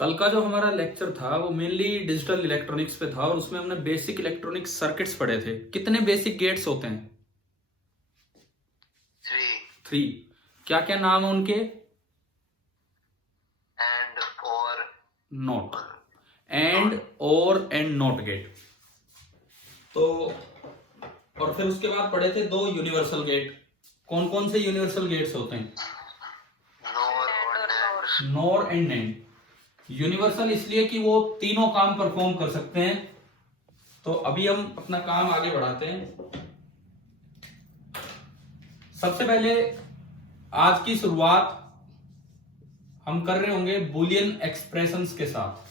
कल का जो हमारा लेक्चर था वो मेनली डिजिटल इलेक्ट्रॉनिक्स पे था और उसमें हमने बेसिक इलेक्ट्रॉनिक सर्किट्स पढ़े थे। कितने बेसिक गेट्स होते हैं? 3। क्या क्या नाम है उनके? एंड और नॉट, एंड और एंड नॉट गेट। तो और फिर उसके बाद पढ़े थे दो यूनिवर्सल गेट। कौन कौन से यूनिवर्सल गेट्स होते हैं? Nor and NAND. यूनिवर्सल इसलिए कि वो तीनों काम परफॉर्म कर सकते हैं। तो अभी हम अपना काम आगे बढ़ाते हैं। सबसे पहले आज की शुरुआत हम कर रहे होंगे बूलियन एक्सप्रेशंस के साथ।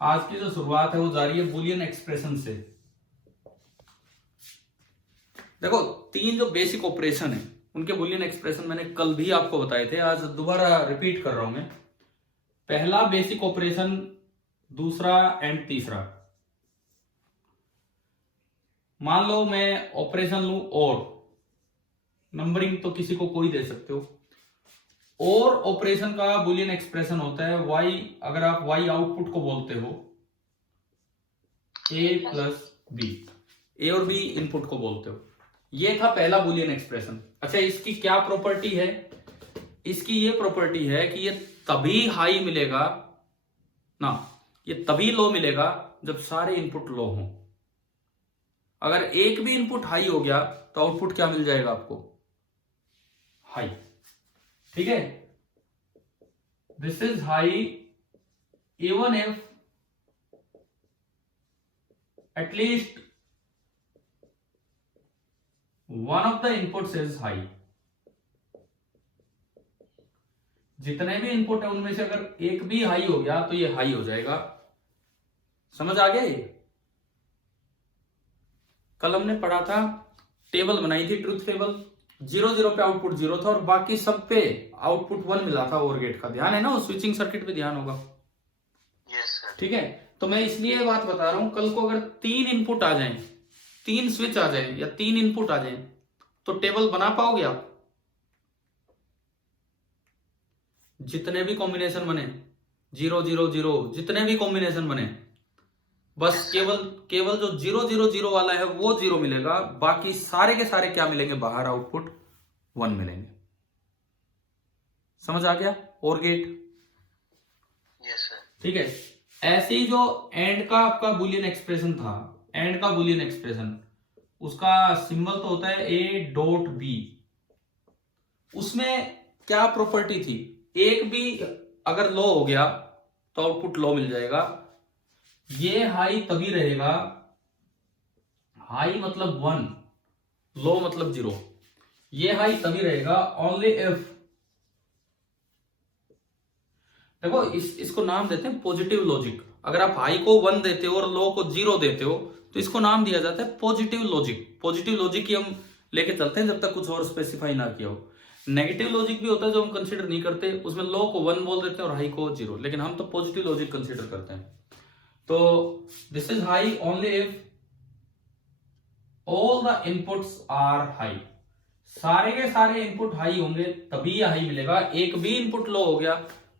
आज की जो शुरुआत है वो जा रही है बूलियन एक्सप्रेशन से। देखो, तीन जो बेसिक ऑपरेशन है उनके बूलियन एक्सप्रेशन मैंने कल भी आपको बताए थे, आज दोबारा रिपीट कर रहा हूं मैं। पहला बेसिक ऑपरेशन, दूसरा एंड तीसरा। मान लो मैं ऑपरेशन लू और, नंबरिंग तो किसी को कोई दे सकते हो। और ऑपरेशन का बूलियन एक्सप्रेशन होता है वाई। अगर आप वाई आउटपुट को बोलते हो ए प्लस बी, ए और बी इनपुट को बोलते हो। ये था पहला बूलियन एक्सप्रेशन। अच्छा, इसकी क्या प्रॉपर्टी है? इसकी ये प्रॉपर्टी है कि ये तभी हाई मिलेगा ना, ये तभी लो मिलेगा जब सारे इनपुट लो हों। अगर एक भी इनपुट हाई हो गया तो आउटपुट क्या मिल जाएगा आपको? हाई। ठीक है, this is high even if at least one of the inputs is high. जितने भी इनपुट है उनमें से अगर एक भी हाई हो गया तो ये हाई हो जाएगा। समझ आ गया? कल हमने पढ़ा था, टेबल बनाई थी, ट्रुथ टेबल। 0 0 पे आउटपुट 0 था और बाकी सब पे आउटपुट 1 मिला था। ओवर गेट का ध्यान है ना, वो स्विचिंग सर्किट पे ध्यान होगा। Yes sir. ठीक है, तो मैं इसलिए ये बात बता रहा हूं, कल को अगर 3 इनपुट आ जाएं, 3 स्विच आ जाएं या 3 इनपुट आ जाएं तो टेबल बना पाओगे आप? जितने भी कॉम्बिनेशन बने, 0 0 0, जितने भी कॉम्बिनेशन बने, बस केवल जो 0 0 0 वाला है वो 0 मिलेगा, बाकी सारे के सारे क्या मिलेंगे? बाहर आउटपुट 1 मिलेंगे। समझ आ गया? और गेट। Yes sir. ठीक है, ऐसे ही जो एंड का आपका बुलियन एक्सप्रेशन था, एंड का बुलियन एक्सप्रेशन, उसका सिंबल तो होता है ए डॉट बी। उसमें क्या प्रॉपर्टी थी? एक भी अगर लो हो गया तो आउटपुट लो मिल जाएगा। ये हाई तभी रहेगा, हाई मतलब 1, लो मतलब 0। ये हाई तभी रहेगा ओनली इफ, देखो इसको नाम देते हैं पॉजिटिव लॉजिक। अगर आप हाई को 1 देते हो और लो को 0 देते हो तो इसको नाम दिया जाता है पॉजिटिव लॉजिक। पॉजिटिव लॉजिक ही हम लेके चलते हैं जब तक कुछ और स्पेसिफाई ना किया हो। नेगेटिव लॉजिक भी होता है जो हम कंसीडर नहीं करते, उसमें लो को 1 बोल देते हैं और हाई को 0, लेकिन हम तो पॉजिटिव लॉजिक कंसीडर करते हैं। तो this is high only if all the inputs are high. सारे के सारे इनपुट हाई होंगे तभी ये हाई मिलेगा। एक भी इनपुट लो हो गया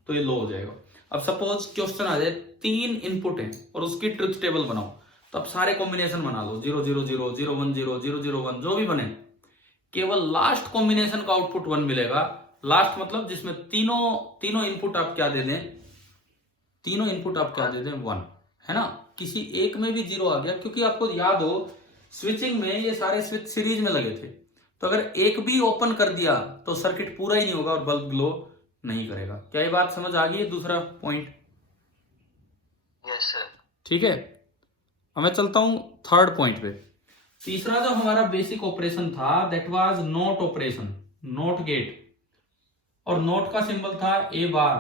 तो ये लो हो जाएगा। अब सपोज क्वेश्चन आ जाए, 3 इनपुट है और उसकी ट्रुथ टेबल बनाओ, तो अब सारे कॉम्बिनेशन बना लो, 0 0 0 0 1 0 0 0 1, जो भी बने, केवल लास्ट कॉम्बिनेशन का आउटपुट 1 मिलेगा। लास्ट मतलब जिसमें तीनों इनपुट आप क्या दे दें? तीनों इनपुट आप क्या दे दें? 1, है ना। किसी एक में भी 0 आ गया, क्योंकि आपको याद हो स्विचिंग में ये सारे स्विच सीरीज में लगे थे, तो अगर एक भी ओपन कर दिया तो सर्किट पूरा ही नहीं होगा और बल्ब ग्लो नहीं करेगा। क्या ये बात समझ आ गई है? दूसरा पॉइंट। Yes sir. ठीक है, अब मैं चलता हूं थर्ड पॉइंट पे। तीसरा जो हमारा बेसिक ऑपरेशन था that was NOT operation, NOT gate. और नोट का सिंबल था ए बार।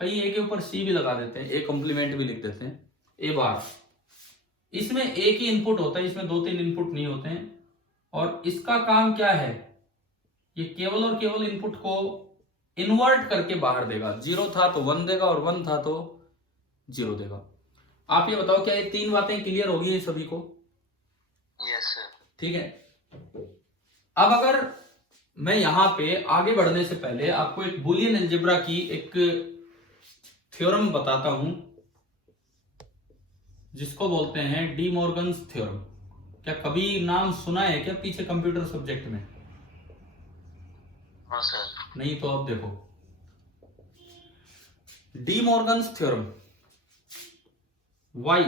कई ए के ऊपर सी भी लगा देते हैं, ए कॉम्प्लीमेंट भी लिख देते हैं, ए बार। इसमें एक ही इनपुट होता है, इसमें 2-3 इनपुट नहीं होते हैं। और इसका काम क्या है? ये केवल और केवल इनपुट को इन्वर्ट करके बाहर देगा। 0 था तो 1 देगा और 1 था तो 0 देगा। आप ये बताओ, क्या ये 3 बातें क्लियर होगी ये सभी को? Yes sir. ठीक है, अब अगर मैं यहां पे आगे बढ़ने से पहले आपको एक बुलियन अलजेब्रा की एक थ्योरम बताता हूं, जिसको बोलते हैं डी मॉर्गन्स थ्योरम। क्या कभी नाम सुना है क्या पीछे कंप्यूटर सब्जेक्ट में? हाँ सर। नहीं तो अब देखो, डी मॉर्गन्स थ्योरम, y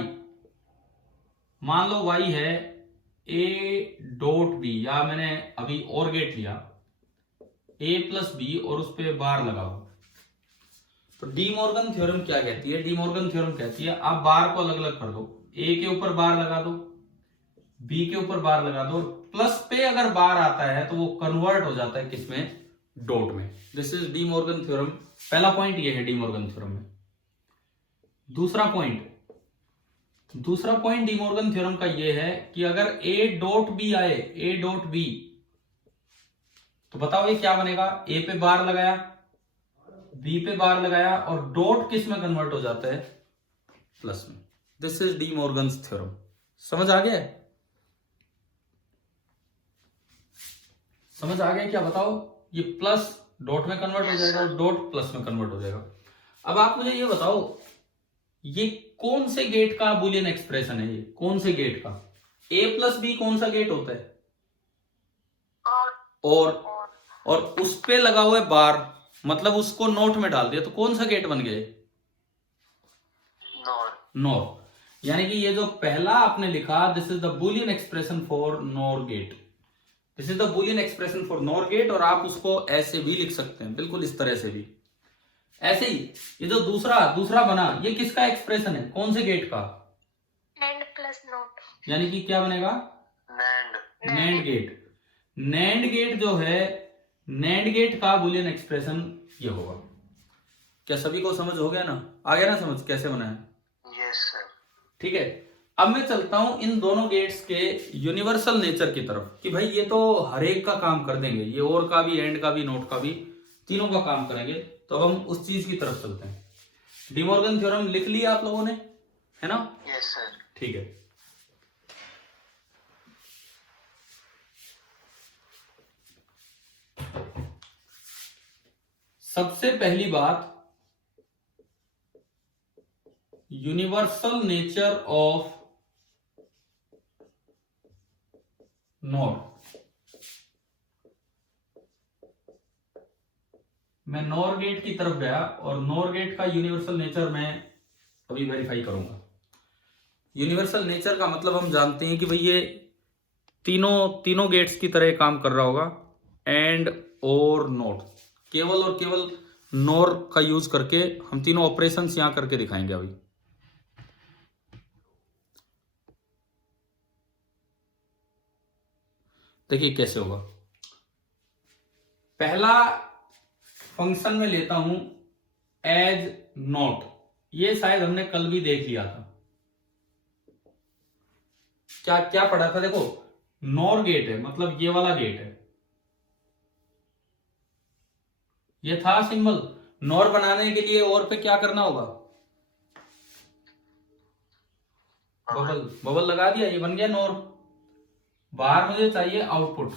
मान लो y है a डॉट बी, या मैंने अभी और गेट लिया a प्लस बी और उस पर बार लगाओ। तो डी मॉर्गन थ्योरम क्या कहती है? डी मॉर्गन थ्योरम कहती है आप बार को अलग अलग कर दो, a के ऊपर बार लगा दो, b के ऊपर बार लगा दो, प्लस पे अगर बार आता है तो वो कन्वर्ट हो जाता है किसमें? डॉट में। This is De Morgan theorem. पहला पॉइंट ये है डी मॉर्गन थ्योरम में। दूसरा पॉइंट डी मॉर्गन थ्योरम का ये है कि अगर a डॉट बी आए, a डॉट बी, तो बताओ ये क्या बनेगा? a पे बार लगाया, b पे बार लगाया, और डॉट किस में कन्वर्ट हो जाता है? प्लस में। This is D Morgan's theorem. समझ आ गया? समझ आ गया क्या? बताओ, ये प्लस डॉट में कन्वर्ट हो जाएगा और डॉट प्लस में कन्वर्ट हो जाएगा। अब आप मुझे ये बताओ, ये कौन से गेट का बुलियन एक्सप्रेशन है? ये कौन से गेट का? a प्लस बी कौन सा गेट होता है? और उस पे लगा हुआ है बार, मतलब उसको नोट में डाल दिया, तो कौन सा गेट बन गया? नॉर। यानी कि ये जो पहला आपने लिखा, this is the Boolean expression for NOR gate. This is the Boolean expression for NOR gate. और आप उसको ऐसे भी लिख सकते हैं, बिल्कुल इस तरह से भी। ऐसे ही ये जो दूसरा बना, ये किसका एक्सप्रेशन है? कौन से गेट का? NAND plus note. यानी कि क्या बनेगा? NAND gate. नैंड गेट जो है, नैंड गेट का बुलियन एक्सप्रेशन ये होगा। क्या सभी को समझ हो गया ना? आ गया ना समझ कैसे बना है? Yes sir. ठीक है। अब मैं चलता हूं इन दोनों गेट्स के यूनिवर्सल नेचर की तरफ, कि भाई ये तो हर एक का काम कर देंगे, ये और का भी, एंड का भी, नोट का भी, तीनों का काम करेंगे। तो अब हम उस चीज की तरफ चलते हैं। डी मॉर्गन थ्योरम लिख लिया आप लोगों ने, है ना? Yes sir. ठीक है। सबसे पहली बात, यूनिवर्सल नेचर ऑफ नॉर। मैं नॉर गेट की तरफ गया और नॉर गेट का यूनिवर्सल नेचर मैं अभी वेरीफाई करूंगा। यूनिवर्सल नेचर का मतलब हम जानते हैं कि भाई ये तीनों गेट्स की तरह काम कर रहा होगा, एंड और नॉट। केवल और केवल नॉर का यूज करके हम तीनों ऑपरेशंस यहां करके दिखाएंगे अभी। देखिए कैसे होगा। पहला फंक्शन में लेता हूं एज नॉट। ये शायद हमने कल भी देख लिया था। क्या पढ़ा था? देखो, नॉर गेट है, मतलब ये वाला गेट है, ये था सिंबल। नॉर बनाने के लिए और पे क्या करना होगा? बबल लगा दिया, ये बन गया नॉर। बाहर मुझे चाहिए आउटपुट।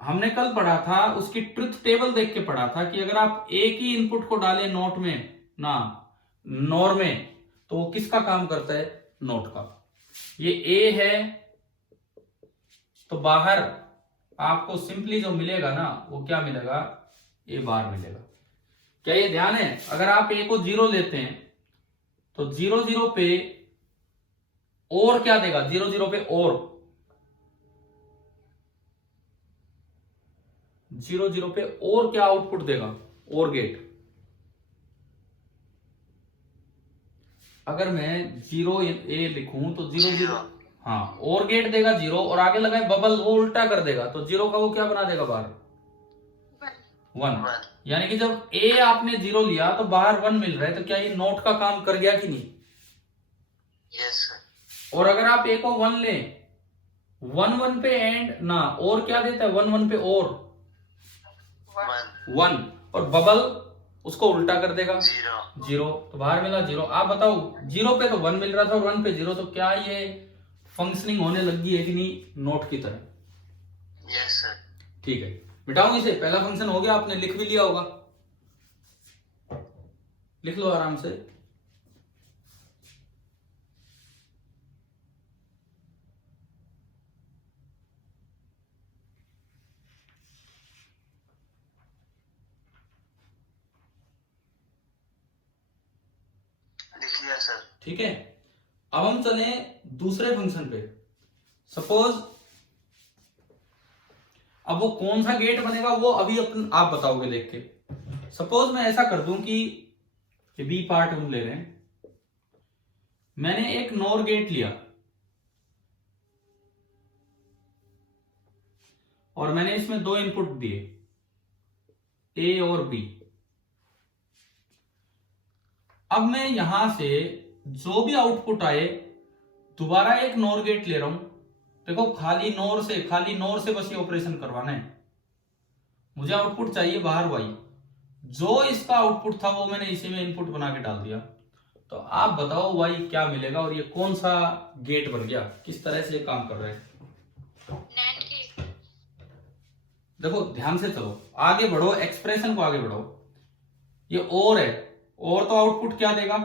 हमने कल पढ़ा था, उसकी ट्रुथ टेबल देख के पढ़ा था कि अगर आप एक ही इनपुट को डालें नोट में ना नॉर में, तो वो किसका काम करता है? नोट का। ये ए है, तो बाहर आपको सिंपली जो मिलेगा ना, वो क्या मिलेगा? ए बार मिलेगा। क्या ये ध्यान है? अगर आप ए को 0 लेते हैं तो 0 0 पे और क्या देगा? 0 0 पे और 0 0 पे और क्या आउटपुट देगा? और गेट। अगर मैं 0 ए लिखूं तो 0 0, हाँ, और गेट देगा 0, और आगे लगा है बबल, वो उल्टा कर देगा, तो 0 का वो क्या बना देगा बाहर? 1। यानी कि जब ए आपने 0 लिया तो बाहर 1 मिल रहा है, तो क्या ये नोट का काम कर गया कि नहीं? Yes sir. और अगर आप ए को 1 ले, 1 1 पे एंड ना, और क्या देता है? 1 1 पे और 1, और बबल उसको उल्टा कर देगा 0, तो बाहर मिला 0। आप बताओ, 0 पे तो 1 मिल रहा था और 1 पे 0, तो क्या ये फंक्शनिंग होने लगी है कि नहीं नोट की तरह? Yes sir. ठीक है, मिटाऊं इसे। पहला फंक्शन हो गया, आपने लिख भी लिया होगा, लिख लो आराम से। लिख लिया सर। ठीक है, अब हम चले दूसरे फंक्शन पे। सपोज अब वो कौन सा गेट बनेगा वो अभी आप बताओगे देख के। सपोज मैं ऐसा कर दूं कि बी पार्ट हम ले रहे हैं, मैंने एक नॉर गेट लिया और मैंने इसमें दो इनपुट दिए, ए और बी। अब मैं यहां से जो भी आउटपुट आए दोबारा एक नॉर गेट ले रहा हूं। देखो खाली नॉर से बस ये ऑपरेशन करवाना है। मुझे आउटपुट चाहिए बाहर वाई, जो इसका आउटपुट था वो मैंने इसी में इनपुट बना के डाल दिया। तो आप बताओ वाई क्या मिलेगा और ये कौन सा गेट बन गया, किस तरह से ये काम कर रहा है। देखो ध्यान से चलो, आगे बढ़ो, एक्सप्रेशन को आगे बढ़ो। ये और है, और तो आउटपुट क्या देगा,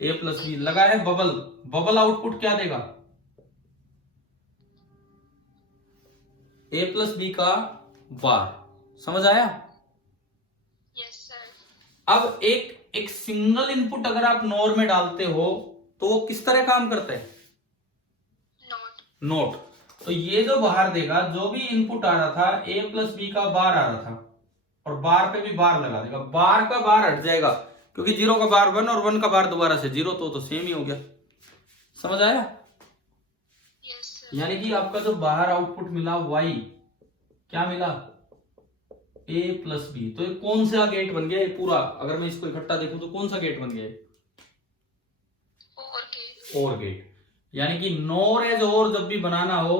ए प्लस बी। लगा है बबल, बबल आउटपुट क्या देगा, ए प्लस बी का बार। समझ आया? Yes sir. अब एक सिंगल इनपुट अगर आप नॉर में डालते हो तो वो किस तरह काम करता है, नोट। तो ये जो बाहर देगा, जो भी इनपुट आ रहा था ए प्लस बी का बार आ रहा था, और बार पे भी बार लगा देगा। बार का बार हट जाएगा क्योंकि 0 का बार 1 और 1 का बार दोबारा से 0, तो सेम ही हो गया। समझ आया? Yes sir. यानी कि आपका जो बाहर आउटपुट मिला y, क्या मिला, a प्लस बी। तो ये कौन सा गेट बन गया ये पूरा, अगर मैं इसको इकट्ठा देखूं तो कौन सा गेट बन गया, और गेट। यानी कि नॉर एज और जब भी बनाना हो,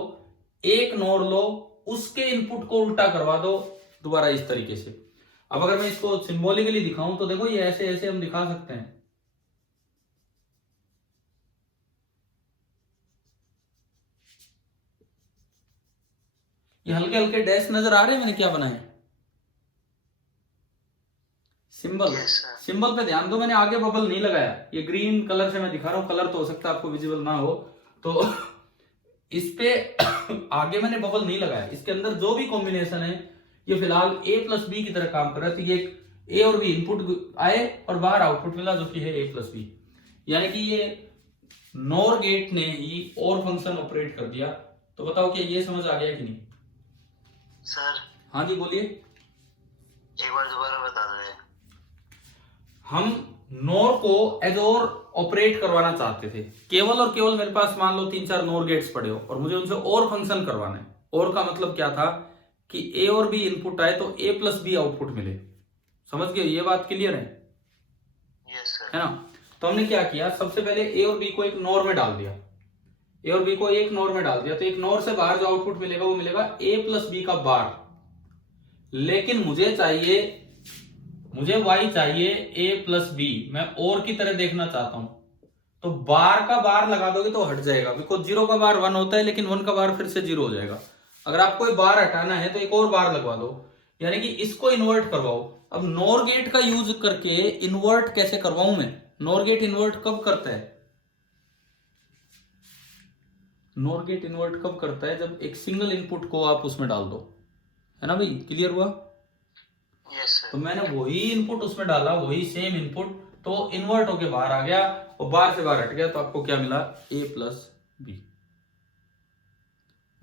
एक नॉर लो, उसके इनपुट को उल्टा करवा दो दोबारा इस तरीके से। अब अगर मैं इसको सिंबॉलिकली दिखाऊं तो देखो ये ऐसे ऐसे हम दिखा सकते हैं। ये हल्के हल्के डैश नजर आ रहे हैं मैंने क्या बनाए, सिंबल। सिंबल पे ध्यान दो, मैंने आगे बबल नहीं लगाया। ये ग्रीन कलर से मैं दिखा रहा हूं, कलर तो हो सकता है आपको विजिबल ना हो, तो इस पे आगे मैंने बबल नहीं लगाया। इसके अंदर जो भी कॉम्बिनेशन है ये फिलहाल ए प्लस बी की तरह काम कर रहा है। तो ये ए और बी इनपुट आए और बाहर आउटपुट मिला जो कि है ए प्लस बी। यानी कि ये नॉर गेट ने ही और फंक्शन ऑपरेट कर दिया। तो बताओ क्या ये समझ आ गया कि नहीं सर? हाँ जी बोलिए। एक बार दोबारा बता दो। हम नॉर को एज और ऑपरेट करवाना चाहते थे, केवल और केवल मेरे पास मान लो 3-4 नॉर गेट्स पड़े हो और मुझे उनसे और फंक्शन करवाना है। और का मतलब क्या था कि ए और बी इनपुट आए तो ए प्लस बी आउटपुट मिले। समझ गए? ये बात क्लियर है? Yes sir. है ना? तो हमने क्या किया, सबसे पहले ए और बी को एक नॉर में डाल दिया। ए और बी को एक नॉर में डाल दिया तो एक नॉर से बाहर जो आउटपुट मिलेगा वो मिलेगा ए प्लस बी का बार। लेकिन मुझे y चाहिए a प्लस बी। मैं और की तरह देखना चाहता हूं, तो बार का बार लगा दोगे तो हट जाएगा, बिकॉज 0 का बार 1 होता है लेकिन 1 का बार फिर से 0 हो जाएगा। अगर आपको बार हटाना है तो एक और बार लगवा दो, यानी कि इसको इन्वर्ट करवाओ। अब नॉर गेट का यूज करके इन्वर्ट कैसे करवाऊं मैं? नॉर गेट इन्वर्ट कब करता है? नॉर गेट इन्वर्ट कब करता है? जब एक सिंगल इनपुट को आप उसमें डाल दो। है ना भाई, क्लियर हुआ? Yes sir. तो मैंने वही इनपुट उसमें डाला, वही सेम इनपुट, तो इन्वर्ट होके बाहर आ गया और बाहर से बाहर हट गया, तो आपको क्या मिला, a प्लस बी।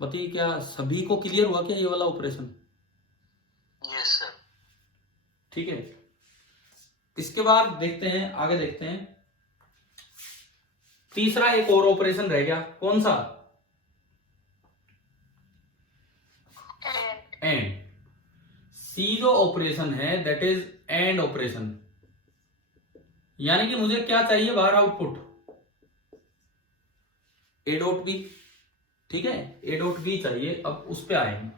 बताइए क्या सभी को क्लियर हुआ क्या ये वाला ऑपरेशन? Yes sir. ठीक है, इसके बाद देखते हैं, आगे देखते हैं। तीसरा एक और ऑपरेशन रह गया, कौन सा? एंड। सी जो ऑपरेशन है दैट इज एंड ऑपरेशन। यानी कि मुझे क्या चाहिए बाहर आउटपुट, ए डॉट बी। ठीक है, ए डॉट बी चाहिए। अब उस पे आएंगे,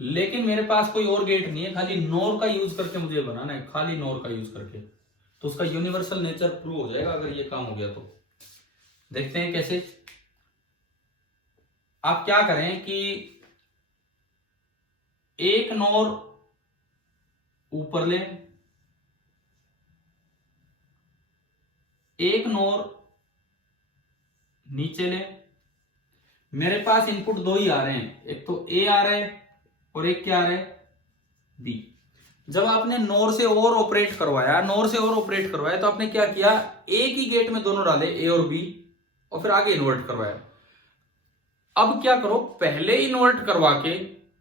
लेकिन मेरे पास कोई और गेट नहीं है, खाली नॉर का यूज करके मुझे बनाना है, खाली नॉर का यूज करके। तो उसका यूनिवर्सल नेचर प्रूव हो जाएगा अगर ये काम हो गया तो। देखते हैं कैसे। आप क्या करें कि एक नोर ऊपर ले, एक नोर नीचे ले। मेरे पास इनपुट दो ही आ रहे हैं, एक तो ए आ रहा है और एक क्या आ रहा है, बी। जब आपने नोर से और ऑपरेट करवाया, तो आपने क्या किया, एक ही गेट में दोनों डाले, ए और बी, और फिर आगे इन्वर्ट करवाया। अब क्या करो, पहले इन्वर्ट करवा के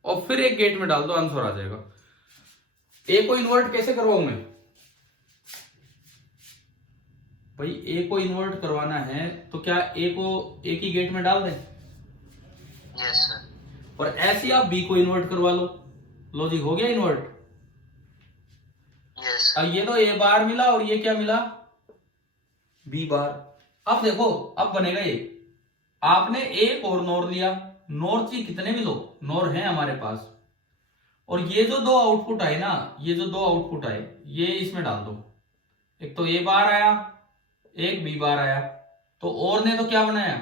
और फिर एक गेट में डाल दो, आंसर आ जाएगा। ए को इन्वर्ट कैसे करवाऊं मैं भाई? ए को इन्वर्ट करवाना है तो क्या ए को एक ही गेट में डाल दें? Yes sir. और ऐसे आप बी को इन्वर्ट करवा लो। लो जी, हो गया इन्वर्ट। यस अब ये तो ए बार मिला और ये क्या मिला, बी बार। अब देखो, अब बनेगा ये, आपने एक और नोर लिया, नोर चाहिए कितने भी लो, नोर है हमारे पास, और ये जो दो आउटपुट आए ना, ये जो दो आउटपुट आए ये इसमें डाल दो। एक तो ए बार आया, एक बी बार आया। तो और ने तो क्या बनाया,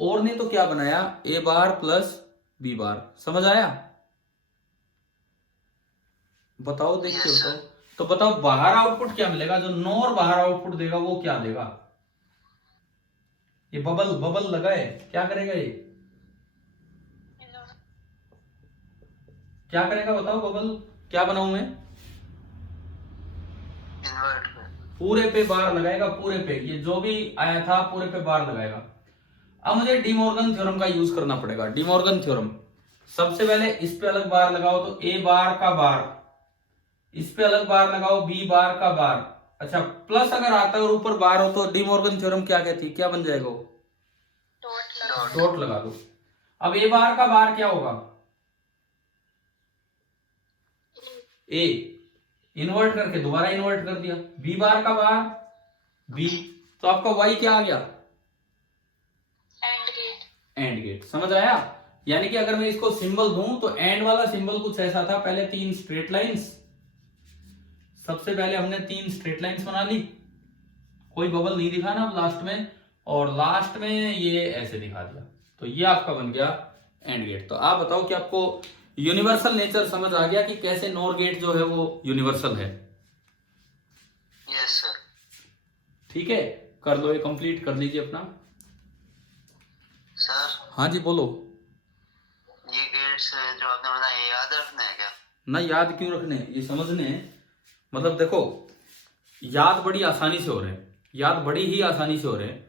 और ने तो क्या बनाया, ए बार प्लस बी बार। समझ आया? बताओ, देख के Yes, बताओ। तो बताओ बाहर आउटपुट क्या मिलेगा, जो नोर बाहर आउटपुट देगा वो क्या देगा? ये बबल बबल लगा है, क्या करेगा ये, क्या करेगा बताओ? बबल क्या बनाऊं मैं? इन्वर्ट में। पूरे पे बार लगाएगा, पूरे पे, ये जो भी आया था पूरे पे बार लगाएगा। अब मुझे डिमॉर्गन थ्योरम का यूज करना पड़ेगा। डिमॉर्गन थ्योरम, सबसे पहले इस पे अलग बार लगाओ तो ए बार का बार, इस पे अलग बार लगाओ बी बार का बार। अच्छा, प्लस अगर आता है और ऊपर बार हो तो डिमॉर्गन थ्योरम क्या कहती है, क्या बन जाएगा? डॉट लगा दो। अब ए बार का बार क्या होगा, ए, इन्वर्ट करके दोबारा इन्वर्ट कर दिया। बी बार का बार बी, तो आपका वाई क्या आ गया, एंड गेट। समझ आया? यानी कि अगर मैं इसको सिंबल दूं तो एंड वाला सिंबल कुछ ऐसा था, पहले 3 स्ट्रेट लाइंस, सबसे पहले हमने 3 स्ट्रेट लाइंस बना ली, कोई बबल नहीं दिखाना अब लास्ट में, और लास्ट में ये ऐसे दिखा दिया, तो ये आपका बन गया एंड गेट। तो आप बताओ कि आपको यूनिवर्सल नेचर समझ आ गया कि कैसे नोर गेट जो है वो यूनिवर्सल है? Yes sir. ठीक है, कर लो, ये कंप्लीट कर लीजिए अपना। सर हाँ जी बोलो। ये गेट्स जो आपने बनाए ये याद रखना है क्या? ना याद क्यों रखने, ये समझने हैं। मतलब देखो, याद बड़ी आसानी से हो रहे हैं, याद बड़ी ही आसानी से हो रहे हैं।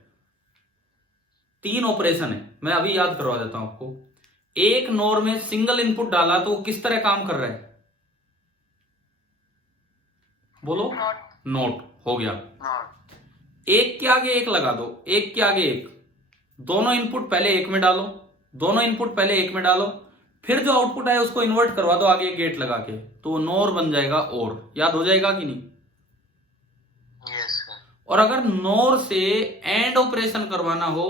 3 ऑपरेशन है, मैं अभी याद करवा देता हूं आपको। एक नोर में सिंगल इनपुट डाला तो वो किस तरह काम कर रहा है, बोलो? नोट हो गया। नोट। एक के आगे एक लगा दो, एक के आगे एक, दोनों इनपुट पहले एक में डालो, दोनों इनपुट पहले एक में डालो, फिर जो आउटपुट आए उसको इन्वर्ट करवा दो आगे गेट लगा के, तो नोर बन जाएगा। और याद हो जाएगा कि नहीं? Yes sir. और अगर नोर से एंड ऑपरेशन करवाना हो,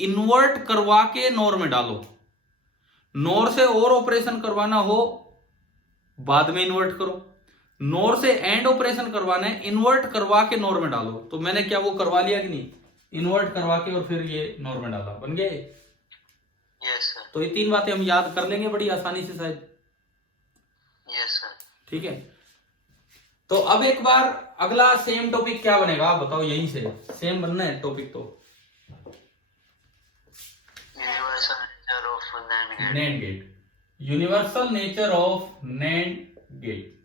इन्वर्ट करवा के नोर में डालो। नोर से और ऑपरेशन करवाना हो, बाद में इन्वर्ट करो। नोर से एंड ऑपरेशन करवाना है, इन्वर्ट करवा के नोर में डालो। तो मैंने क्या वो करवा लिया कि नहीं, इन्वर्ट करवा के और फिर ये नोर में डाला, बन गए। Yes sir. तो ये 3 बातें हम याद कर लेंगे बड़ी आसानी से शायद। Yes sir. ठीक है, तो अब एक बार अगला सेम टॉपिक क्या बनेगा आप बताओ? यहीं से सेम बनना है टॉपिक। तो universal nature of NAND gate. NAND gate, universal nature of NAND gate.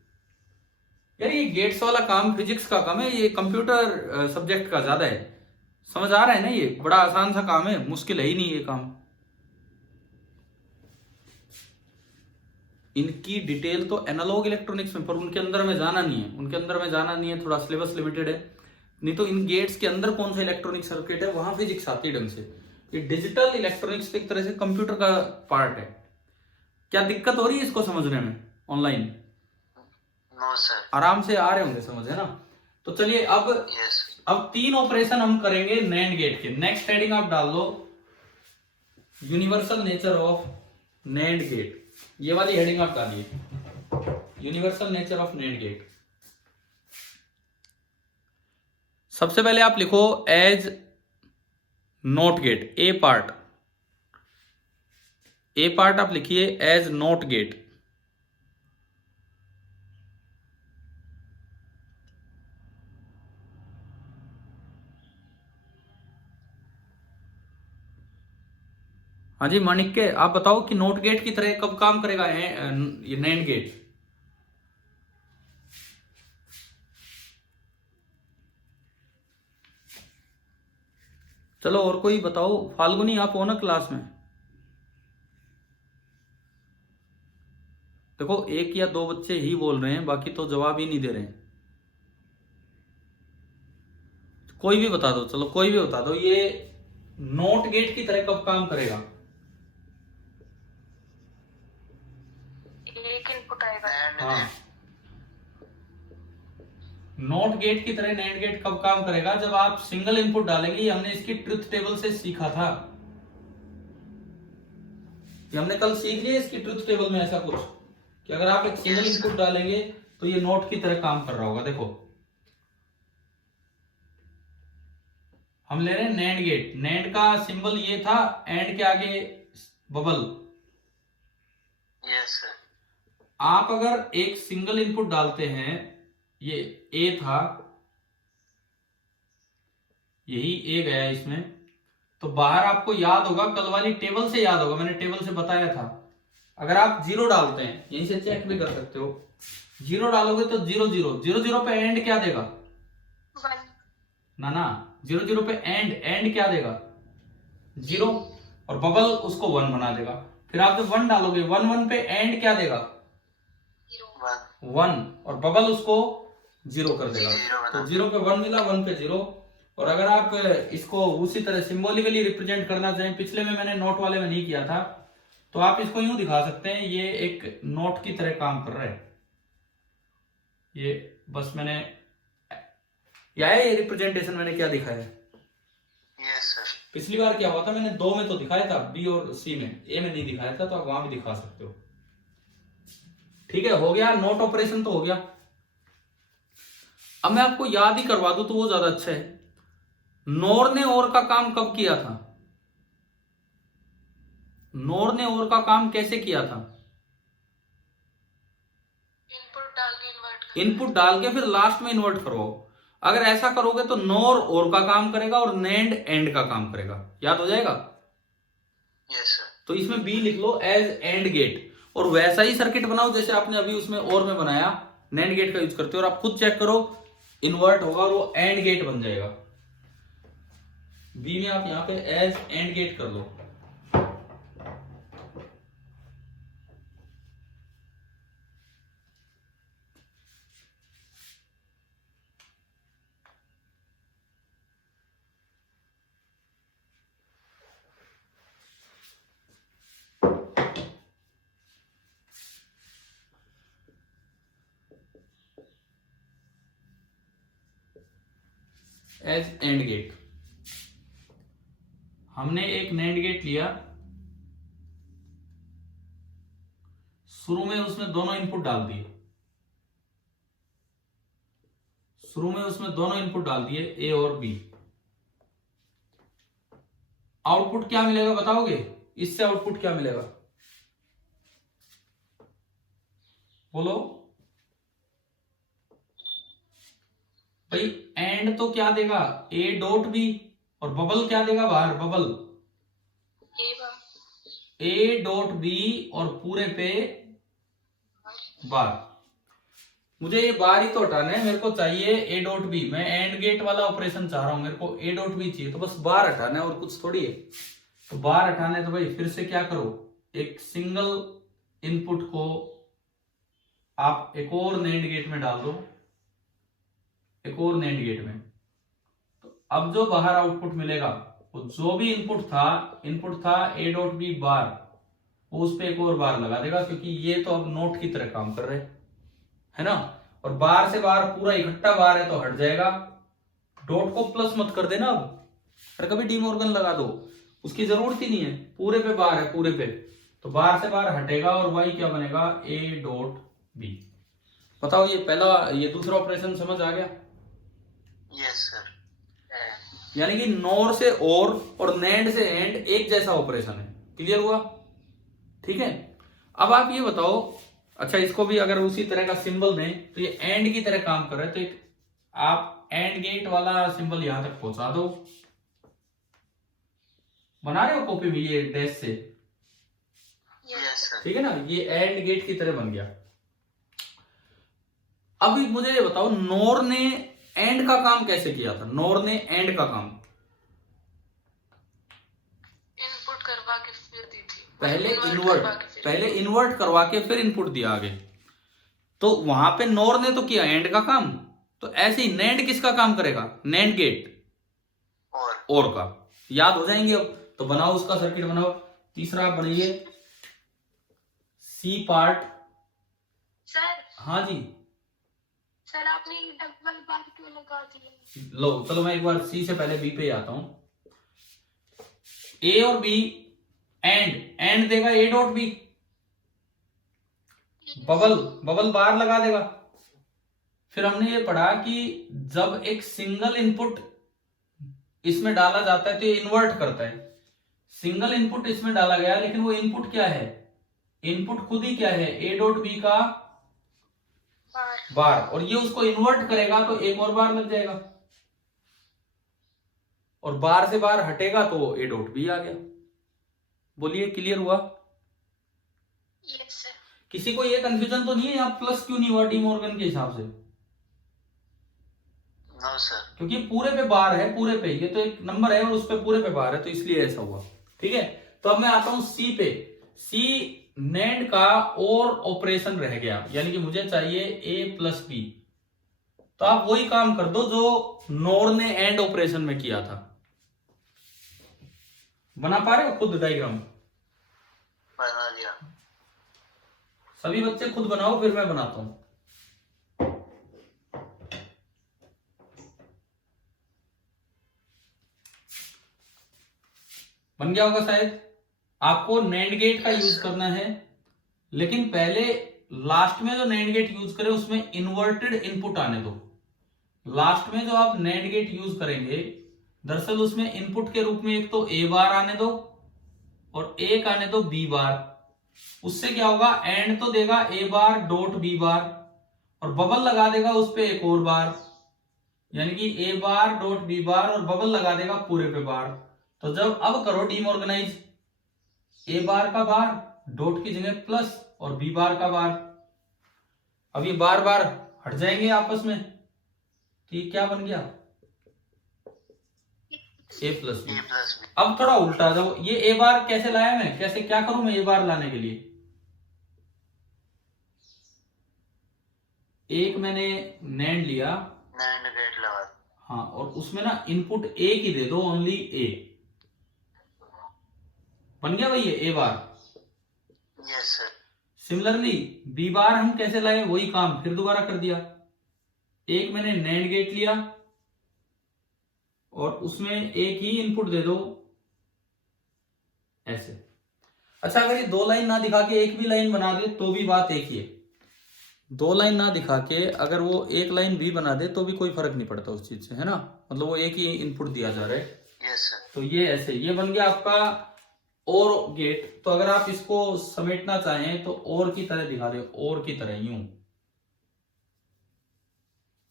यार ये गेट्स वाला काम फिजिक्स का काम है, ये कंप्यूटर सब्जेक्ट का ज्यादा है। समझ आ रहा है ना? ये बड़ा आसान सा काम है, मुश्किल है ही नहीं ये काम। इनकी डिटेल तो एनालॉग इलेक्ट्रॉनिक्स में, पर उनके अंदर में जाना नहीं है, उनके अंदर में जाना नहीं है, थोड़ा सिलेबस लिमिटेड है। नहीं तो इन गेट्स के अंदर कौन सा इलेक्ट्रॉनिक सर्किट है वहां फिजिक्स आती है ढंग से। ये डिजिटल इलेक्ट्रॉनिक्स एक तरह से कंप्यूटर का पार्ट है। क्या दिक्कत हो रही है इसको समझने में ऑनलाइन? No sir. आराम से आ रहे होंगे समझ, है ना? तो चलिए अब यस। अब 3 ऑपरेशन हम करेंगे नैंड गेट के। नेक्स्ट हेडिंग आप डाल दो, universal nature of NAND gate. ये वाली हेडिंग आप डालिए, universal nature of NAND gate. सबसे पहले आप लिखो as NOT gate, a part आप लिखिए एज नॉट गेट। हाँ जी माणिक के, आप बताओ कि नॉट गेट की तरह कब काम करेगा ये नैंड गेट। चलो और कोई बताओ, फाल्गुनी आप हो ना क्लास में? देखो एक या दो बच्चे ही बोल रहे हैं, बाकी तो जवाब ही नहीं दे रहे हैं। कोई भी बता दो, चलो कोई भी बता दो, ये नॉट गेट की तरह कब काम करेगा? एक इनपुट आएगा। हाँ, नॉट गेट की तरह नैंड गेट कब काम करेगा? जब आप सिंगल इनपुट डालेंगे। ये हमने इसकी ट्रुथ टेबल से सीखा था, ये हमने कल सीख लिया इसकी ट्रुथ टेबल में ऐसा कुछ कि अगर आप एक सिंगल इनपुट डालेंगे तो ये नॉट की तरह काम कर रहा होगा। देखो हम ले रहे हैं नैंड गेट, नैंड का सिंबल ये था, एंड के आगे बबल। Yes sir. आप अगर एक सिंगल इनपुट डालते हैं, ये ए था, यही ए गया इसमें, तो बाहर आपको याद होगा, कल वाली टेबल से याद होगा, मैंने टेबल से बताया था, अगर आप जीरो डालते हैं, यहीं से चेक भी कर सकते हो, जीरो डालोगे तो जीरो जीरो, जीरो जीरो पे एंड क्या देगा? वन। ना, जीरो जीरो पे एंड क्या देगा? जीरो, और बबल उसको वन बना देगा। फिर आप जब वन डालोगे, वन वन पे एंड क्या देगा? वन, और बबल उसको जीरो कर देगा। तो जीरो पे वन मिला, वन पे जीरो। और अगर आप इसको उसी तरह सिंबॉलिकली रिप्रेजेंट करना चाहें, पिछले में मैंने नोट वाले में नहीं किया था, तो आप इसको यूं दिखा सकते हैं, ये एक नोट की तरह काम कर रहा है। ये बस मैंने ये रिप्रेजेंटेशन मैंने क्या दिखाया है? Yes sir. पिछली बार क्या हुआ था, मैंने दो में तो दिखाया था, बी और सी में, ए में नहीं दिखाया था, तो आप वहां भी दिखा सकते हो। ठीक है, हो गया, नोट ऑपरेशन तो हो गया। अब मैं आपको याद ही करवा दूं तो वो ज्यादा अच्छा है। नोर ने और का काम कब किया था? नोर ने और का काम कैसे किया था? इनपुट डाल के फिर लास्ट में इन्वर्ट करो। अगर ऐसा करोगे तो नोर और का काम करेगा और नैंड एंड का काम करेगा। याद हो जाएगा? Yes sir. तो इसमें बी लिख लो एज एंड गेट, और वैसा ही सर्किट बनाओ जैसे आपने अभी उसमें और में बनाया, नैंड गेट का यूज करते हो, और आप खुद चेक करो, इन्वर्ट होगा और वो एंड गेट बन जाएगा। बी में आप यहां पे एज एंड गेट कर लो। एज एंड गेट, हमने एक नैंड गेट लिया, शुरू में उसमें दोनों इनपुट डाल दिए, शुरू में उसमें दोनों इनपुट डाल दिए, ए और बी। आउटपुट क्या मिलेगा बताओगे? इससे आउटपुट क्या मिलेगा? बोलो भाई। एंड तो क्या देगा? ए डॉट बी, और बबल क्या देगा बाहर? बबल ए डॉट बी, और पूरे पे बार। मुझे ये बार ही तो हटाना है, मेरे को चाहिए ए डॉट बी। मैं एंड गेट वाला ऑपरेशन चाह रहा हूं, मेरे को ए डॉट बी चाहिए, तो बस बार हटाना है और कुछ थोड़ी है। तो बार हटाना है तो भाई फिर से क्या करो, एक सिंगल इनपुट को आप एक और नैंड गेट में डाल दो, एक और नैंड गेट में। तो अब जो बाहर आउटपुट मिलेगा, वो जो भी इनपुट था ए डॉट बी बार, वो उस पे एक और बार लगा देगा, क्योंकि ये तो अब नोट की तरह काम कर रहे है ना। और बार से बार पूरा इकट्ठा बार है तो हट जाएगा। डॉट को प्लस मत कर देना अब, और कभी डी मॉर्गन लगा दो, उसकी जरूरत ही नहीं है, पूरे पे बार है, पूरे पे। तो बार से बार हटेगा और वाई क्या बनेगा? A dot B. बताओ ये पहला, ये दूसरा ऑपरेशन समझ आ गया? Yes sir. यानी कि नॉर से और नैंड से एंड एक जैसा ऑपरेशन है। क्लियर हुआ? ठीक है। अब आप ये बताओ, अच्छा इसको भी अगर उसी तरह का सिंबल दें तो ये एंड की तरह काम कर रहा है, तो एक आप एंड गेट वाला सिंबल यहां तक पहुंचा दो। बना रहे हो कॉपी में ये डैश से? Yes sir. ठीक है ना, ये एंड गेट की तरह बन गया। अब मुझे ये बताओ, नॉर ने एंड का काम कैसे किया था? नॉर ने एंड का काम इनपुट करवा के फिर दी थी। पहले इन्वर्ट करवा के फिर इनपुट दिया आगे। तो वहां पे नॉर ने तो किया एंड का काम, तो ऐसे ही नैंड किसका काम करेगा? नैंड गेट और का। याद हो जाएंगे अब? तो बनाओ, उसका सर्किट बनाओ। तीसरा आप बनाइए सी पार्ट। सर हाँ जी, सर आपने डबल बार क्यों लगा दिया? लो चलो मैं एक बार सी से पहले बी पे आता हूं। ए और बी एंड देगा ए डॉट बी, बबल बार लगा देगा। फिर हमने ये पढ़ा कि जब एक सिंगल इनपुट इसमें डाला जाता है तो ये इन्वर्ट करता है। सिंगल इनपुट इसमें डाला गया, लेकिन वो इनपुट क्या है? इनपुट खुद ही क्या है? ए डॉट बी का बार, और ये उसको इन्वर्ट करेगा तो एक और बार लग जाएगा, और बार से बार हटेगा तो ए डॉट बी आ गया। बोलिए क्लियर हुआ? Yes sir. किसी को ये कंफ्यूजन तो नहीं है यहाँ प्लस क्यों नहीं हुआ डी मॉर्गन के हिसाब से? No sir. क्योंकि पूरे पे बार है, पूरे पे ये तो एक नंबर है और उस पे पूरे पे बार है, तो इसलिए ऐसा हुआ। ठीक है, तो अब मैं आता हूं सी पे। सी नैंड का और ऑपरेशन रह गया, यानी कि मुझे चाहिए ए प्लस बी। तो आप वही काम कर दो जो नॉर ने एंड ऑपरेशन में किया था। बना पा रहे हो खुद डायग्राम? बना दिया। सभी बच्चे खुद बनाओ, फिर मैं बनाता हूं। बन गया होगा शायद। आपको नैंड गेट का यूज करना है, लेकिन पहले लास्ट में जो नैंड गेट यूज करें उसमें इन्वर्टेड इनपुट आने दो। लास्ट में जो आप नैंड गेट यूज करेंगे, दरअसल उसमें इनपुट के रूप में एक तो ए बार आने दो और एक आने दो बी बार। उससे क्या होगा? एंड तो देगा ए बार डॉट बी बार, और बबल लगा देगा उस पे एक और बार, यानी कि ए बार डॉट बी बार, और बबल लगा देगा पूरे पे बार। तो जब अब करो डीमॉर्गेनाइज, ए बार का बार डॉट की जगह प्लस और बी बार का बार। अब ये बार बार हट जाएंगे आपस में, तो ये क्या बन गया? ए प्लस बी। अब थोड़ा उल्टा जाओ, ये ए बार कैसे लाया मैं? कैसे क्या करूं मैं ए बार लाने के लिए? एक मैंने नैंड लिया, नैंड गेट लगा। हाँ, और उसमें ना इनपुट ए की दे दो, ओनली ए। बन गया भाई ये A bar. Yes sir. Similarly B bar हम कैसे लाए? वही काम फिर दोबारा कर दिया। एक मैंने नैंड गेट लिया और उसमें एक ही इनपुट दे दो, ऐसे। अच्छा, अगर ये दो लाइन ना दिखा के एक भी लाइन बना दे तो भी बात एक ही है। दो लाइन ना दिखा के अगर वो एक लाइन भी बना दे तो भी कोई फर्क नहीं पड़ता उस चीज से, है ना? मतलब वो एक ही इनपुट दिया जा रहा है। Yes sir. तो ये ऐसे, ये बन गया आपका और गेट। तो अगर आप इसको समेटना चाहें तो और की तरह दिखा दे, और की तरह यूं।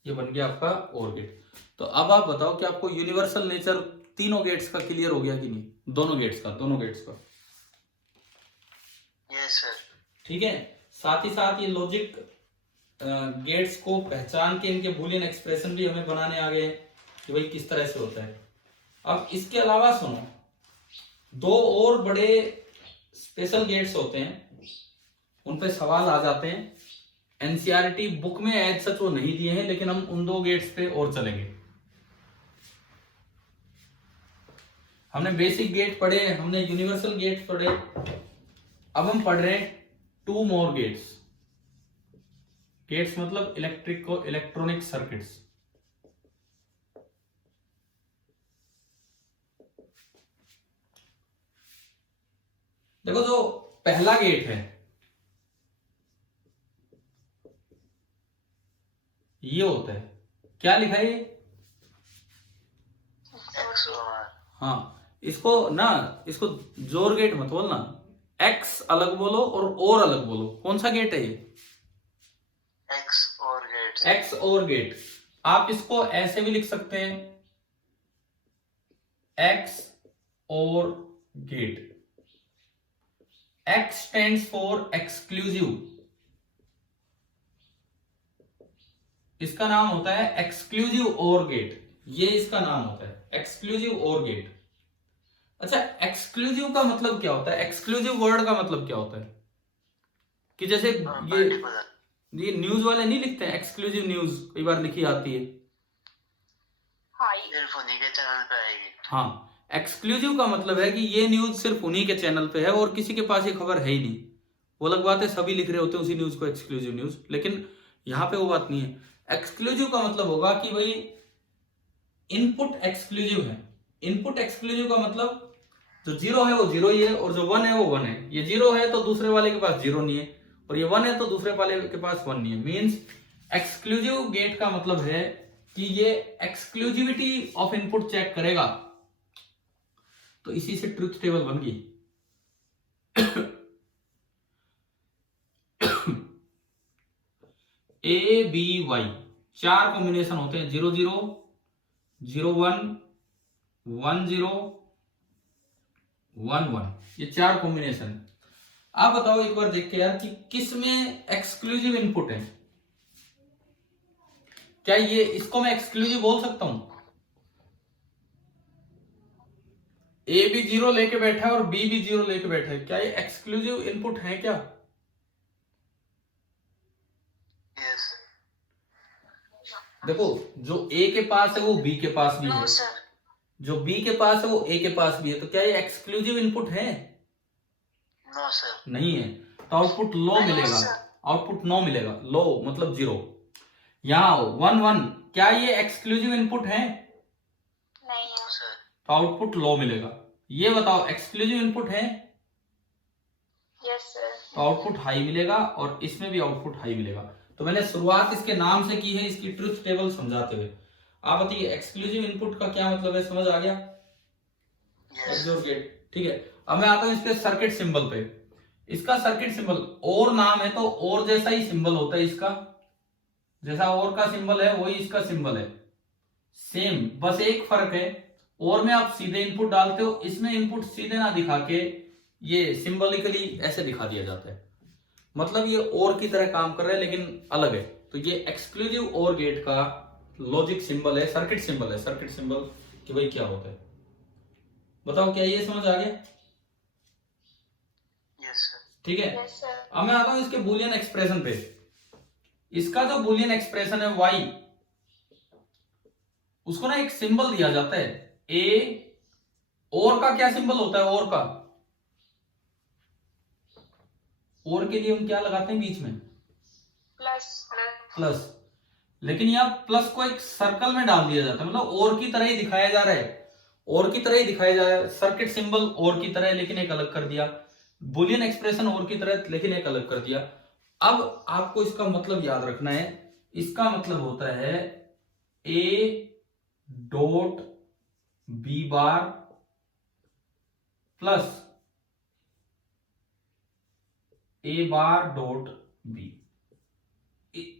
ये बन गया आपका और गेट। तो अब आप बताओ कि आपको यूनिवर्सल नेचर तीनों गेट्स का क्लियर हो गया कि नहीं? दोनों गेट्स का। Yes sir. ठीक है, साथ ही साथ ये लॉजिक गेट्स को पहचान के इनके बूलियन एक्सप्रेशन भी हमें बनाने आ गए कि भाई किस तरह से होता है। अब इसके अलावा सुनो, दो और बड़े स्पेशल गेट्स होते हैं, उन पे सवाल आ जाते हैं। एनसीईआरटी बुक में एज सच वो नहीं दिए हैं, लेकिन हम उन दो गेट्स पे और चलेंगे। हमने बेसिक गेट पढ़े, हमने यूनिवर्सल गेट पढ़े, अब हम पढ़ रहे हैं टू मोर गेट्स। गेट्स मतलब इलेक्ट्रॉनिक सर्किट्स। देखो, जो पहला गेट है ये होता है, क्या लिखा है ये? हाँ, इसको जोर गेट मत बोलना, एक्स अलग बोलो और अलग बोलो। कौन सा गेट है ये? X OR gate. X OR gate. आप इसको ऐसे भी लिख सकते हैं, X OR gate. X stands for exclusive, इसका नाम होता है एक्सक्लूसिव और गेट, ये इसका नाम होता है एक्सक्लूसिव और गेट। अच्छा, एक्सक्लूसिव का मतलब क्या होता है? एक्सक्लूसिव वर्ड का मतलब क्या होता है? कि जैसे ये न्यूज वाले नहीं लिखते हैं एक्सक्लूसिव न्यूज, कई बार लिखी आती है, सिर्फ उन्हीं के चैनल पे आएगी। हाँ, एक्सक्लूसिव का मतलब है कि ये न्यूज सिर्फ उन्हीं के चैनल पे है और किसी के पास ये खबर है ही नहीं। वो अलग बात है, सभी लिख रहे होते हैं उसी न्यूज को एक्सक्लूसिव न्यूज, लेकिन यहां पे वो बात नहीं है। एक्सक्लूसिव का मतलब होगा कि भाई इनपुट एक्सक्लूसिव है। इनपुट एक्सक्लूसिव का मतलब जो जीरो है वो जीरो ही है और जो वन है वो वन है। ये जीरो है तो दूसरे वाले के पास जीरो नहीं है, और ये वन है तो दूसरे वाले के पास वन नहीं है। मींस एक्सक्लूसिव गेट का मतलब है कि ये एक्सक्लूसिविटी ऑफ इनपुट चेक करेगा। तो इसी से ट्रुथ टेबल बन गई। ए बी वाई 4 कॉम्बिनेशन होते हैं, 0 0 0 1 1 0 1 1, ये 4 कॉम्बिनेशन है। आप बताओ एक बार देख के यार कि किस में एक्सक्लूसिव इनपुट है? क्या ये इसको मैं एक्सक्लूसिव बोल सकता हूं? ए भी 0 लेके बैठा है और बी भी 0 लेके बैठा है, क्या ये एक्सक्लूसिव इनपुट है क्या? यस। देखो, जो ए के पास है वो बी के पास भी है, जो बी के पास है वो ए के पास भी है, तो क्या ये एक्सक्लूसिव इनपुट है? No sir. नहीं है, तो आउटपुट लो मिलेगा। आउटपुट नो मिलेगा, लो मतलब 0। यहां 1 1, क्या ये एक्सक्लूसिव इनपुट है? नहीं सर। तो आउटपुट लो मिलेगा। ये बताओ एक्सक्लूसिव इनपुट है? Yes sir. तो आउटपुट हाई मिलेगा और इसमें भी आउटपुट हाई मिलेगा। तो मैंने शुरुआत इसके नाम से की है, इसकी ट्रुथ टेबल समझाते हुए। आप बताइए एक्सक्लूसिव इनपुट का क्या मतलब है, समझ आ गया? एक्सोर गेट, ठीक है। अब मैं आता हूं इसके सर्किट सिंबल पे। इसका सर्किट सिंबल और नाम है तो और जैसा ही सिंबल होता है इसका, जैसा और का सिंबल है वही इसका सिंबल है, सेम, बस एक फर्क है। और में आप सीधे इनपुट डालते हो, इसमें इनपुट सीधे ना दिखा के ये सिंबलिकली ऐसे दिखा दिया जाता है, मतलब ये और की तरह काम कर रहा है लेकिन अलग है। तो ये एक्सक्लूसिव और गेट का लॉजिक सिंबल है, सर्किट सिंबल है। सर्किट सिंबल कि भाई क्या होता है, बताओ क्या ये समझ आ गया? Yes sir. ठीक है। Yes sir. अब मैं आता हूं इसके बुलियन एक्सप्रेशन पे। इसका जो बुलियन एक्सप्रेशन है y, उसको ना एक सिंबल दिया जाता है a, और का क्या सिंबल होता है? और का, और के लिए हम क्या लगाते हैं बीच में? प्लस। प्लस। लेकिन यहाँ प्लस को एक सर्कल में डाल दिया जाता है, मतलब और की तरह ही दिखाया जा रहा है, और की तरह ही दिखाया जा रहा है। सर्किट सिंबल और की तरह है लेकिन एक अलग कर दिया, बुलियन एक्सप्रेशन और की तरह लेकिन एक अलग कर दिया। अब आपको इसका मतलब याद रखना है, इसका मतलब होता है a dot B bar plus a bar dot B.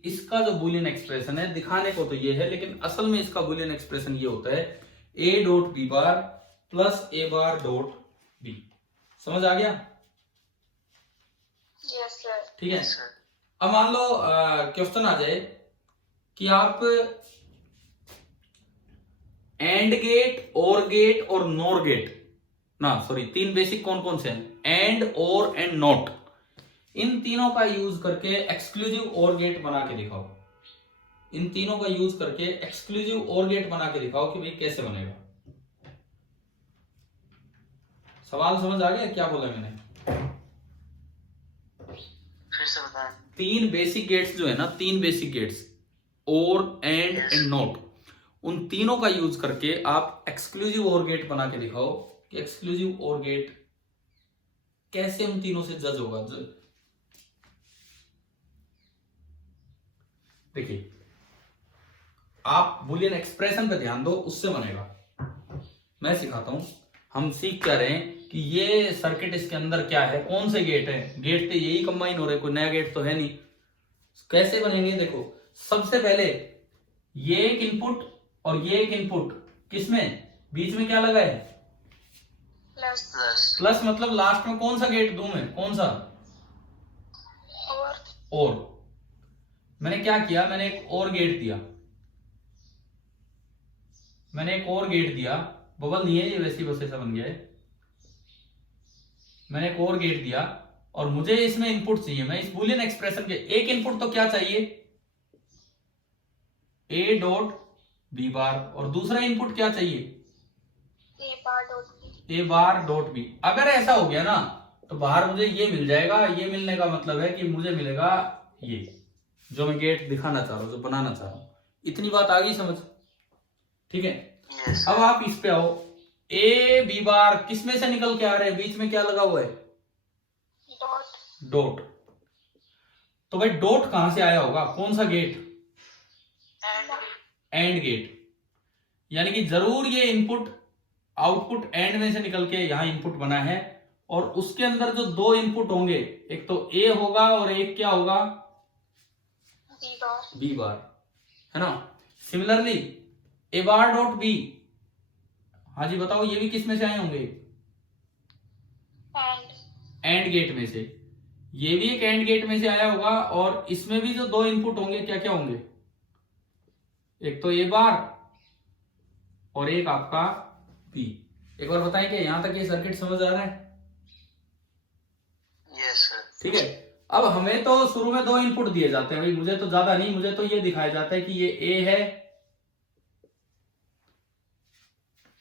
इसका जो बुलियन एक्सप्रेशन है, दिखाने को तो ये है लेकिन असल में इसका बुलियन एक्सप्रेशन ये होता है a dot B bar plus a bar dot B. समझ आ गया? Yes sir. ठीक है। अब मान लो क्वेश्चन आ जाए कि आप एंड गेट, और गेट और नॉर गेट, ना सॉरी, 3 बेसिक कौन कौन से हैं? एंड, और एंड नॉट। इन तीनों का यूज करके एक्सक्लूसिव और गेट बना के दिखाओ। इन तीनों का यूज करके एक्सक्लूसिव और गेट बना के दिखाओ कि भाई कैसे बनेगा। सवाल समझ आ गया क्या बोला मैंने? फिर से बताएं। 3 बेसिक गेट्स जो है ना, 3 बेसिक गेट्स, और एंड एंड नॉट, उन तीनों का यूज करके आप एक्सक्लूसिव और गेट बना के दिखाओ कि एक्सक्लूसिव और गेट कैसे उन तीनों से जज होगा। देखिए, आप बुलियन एक्सप्रेशन पे ध्यान दो, उससे बनेगा। मैं सिखाता हूं। हम सीख क्या रहे हैं कि ये सर्किट इसके अंदर क्या है, कौन से गेट है। गेट तो यही कंबाइन हो रहे, कोई नया गेट तो है नहीं। कैसे बनेंगे देखो, सबसे पहले ये एक इनपुट और ये एक इनपुट, किसमें बीच में क्या लगा है, प्लस प्लस प्लस। मतलब लास्ट में कौन सा गेट दूं मैं, कौन सा, और मैंने क्या किया, मैंने एक और गेट दिया, मैंने एक और गेट दिया। बबल नहीं है ये, वैसी बस ऐसा बन गया है। मैंने एक और गेट दिया और मुझे इसमें इनपुट चाहिए। मैं इस बूलियन एक्सप्रेशन के एक इनपुट तो क्या चाहिए, ए डॉट बी बार, और दूसरा इनपुट क्या चाहिए, ए बार dot B. A bar dot B. अगर ऐसा हो गया ना तो बाहर मुझे ये मिल जाएगा। ये मिलने का मतलब है कि मुझे मिलेगा ये जो मैं गेट दिखाना चाह रहा हूं, जो बनाना चाह रहा हूं। इतनी बात आ गई समझ, ठीक है। यस अब आप इस पे आओ, ए बी बार किसमें से निकल के आ रहे हैं, बीच में क्या लगा हुआ है, डॉट। डॉट। तो भाई डॉट कहां से आया होगा, कौन सा गेट, एंड गेट। यानी कि जरूर ये इनपुट आउटपुट एंड में से निकल के यहां इनपुट बना है, और उसके अंदर जो दो इनपुट होंगे, एक तो ए होगा और एक क्या होगा, बी बार। बी बार, है ना। सिमिलरली ए बार डॉट बी, हाँ जी बताओ, ये भी किस में से आए होंगे, एंड गेट में से। ये भी एक एंड गेट में से आया होगा, और इसमें भी जो दो इनपुट होंगे क्या क्या होंगे, एक तो ए बार और एक आपका बी। एक बार बताएं कि यहां तक ये सर्किट समझ आ रहा है, यस सर। ठीक है। अब हमें तो शुरू में दो इनपुट दिए जाते हैं भाई, मुझे तो ज्यादा नहीं, मुझे तो ये दिखाया जाता है कि ये ए है,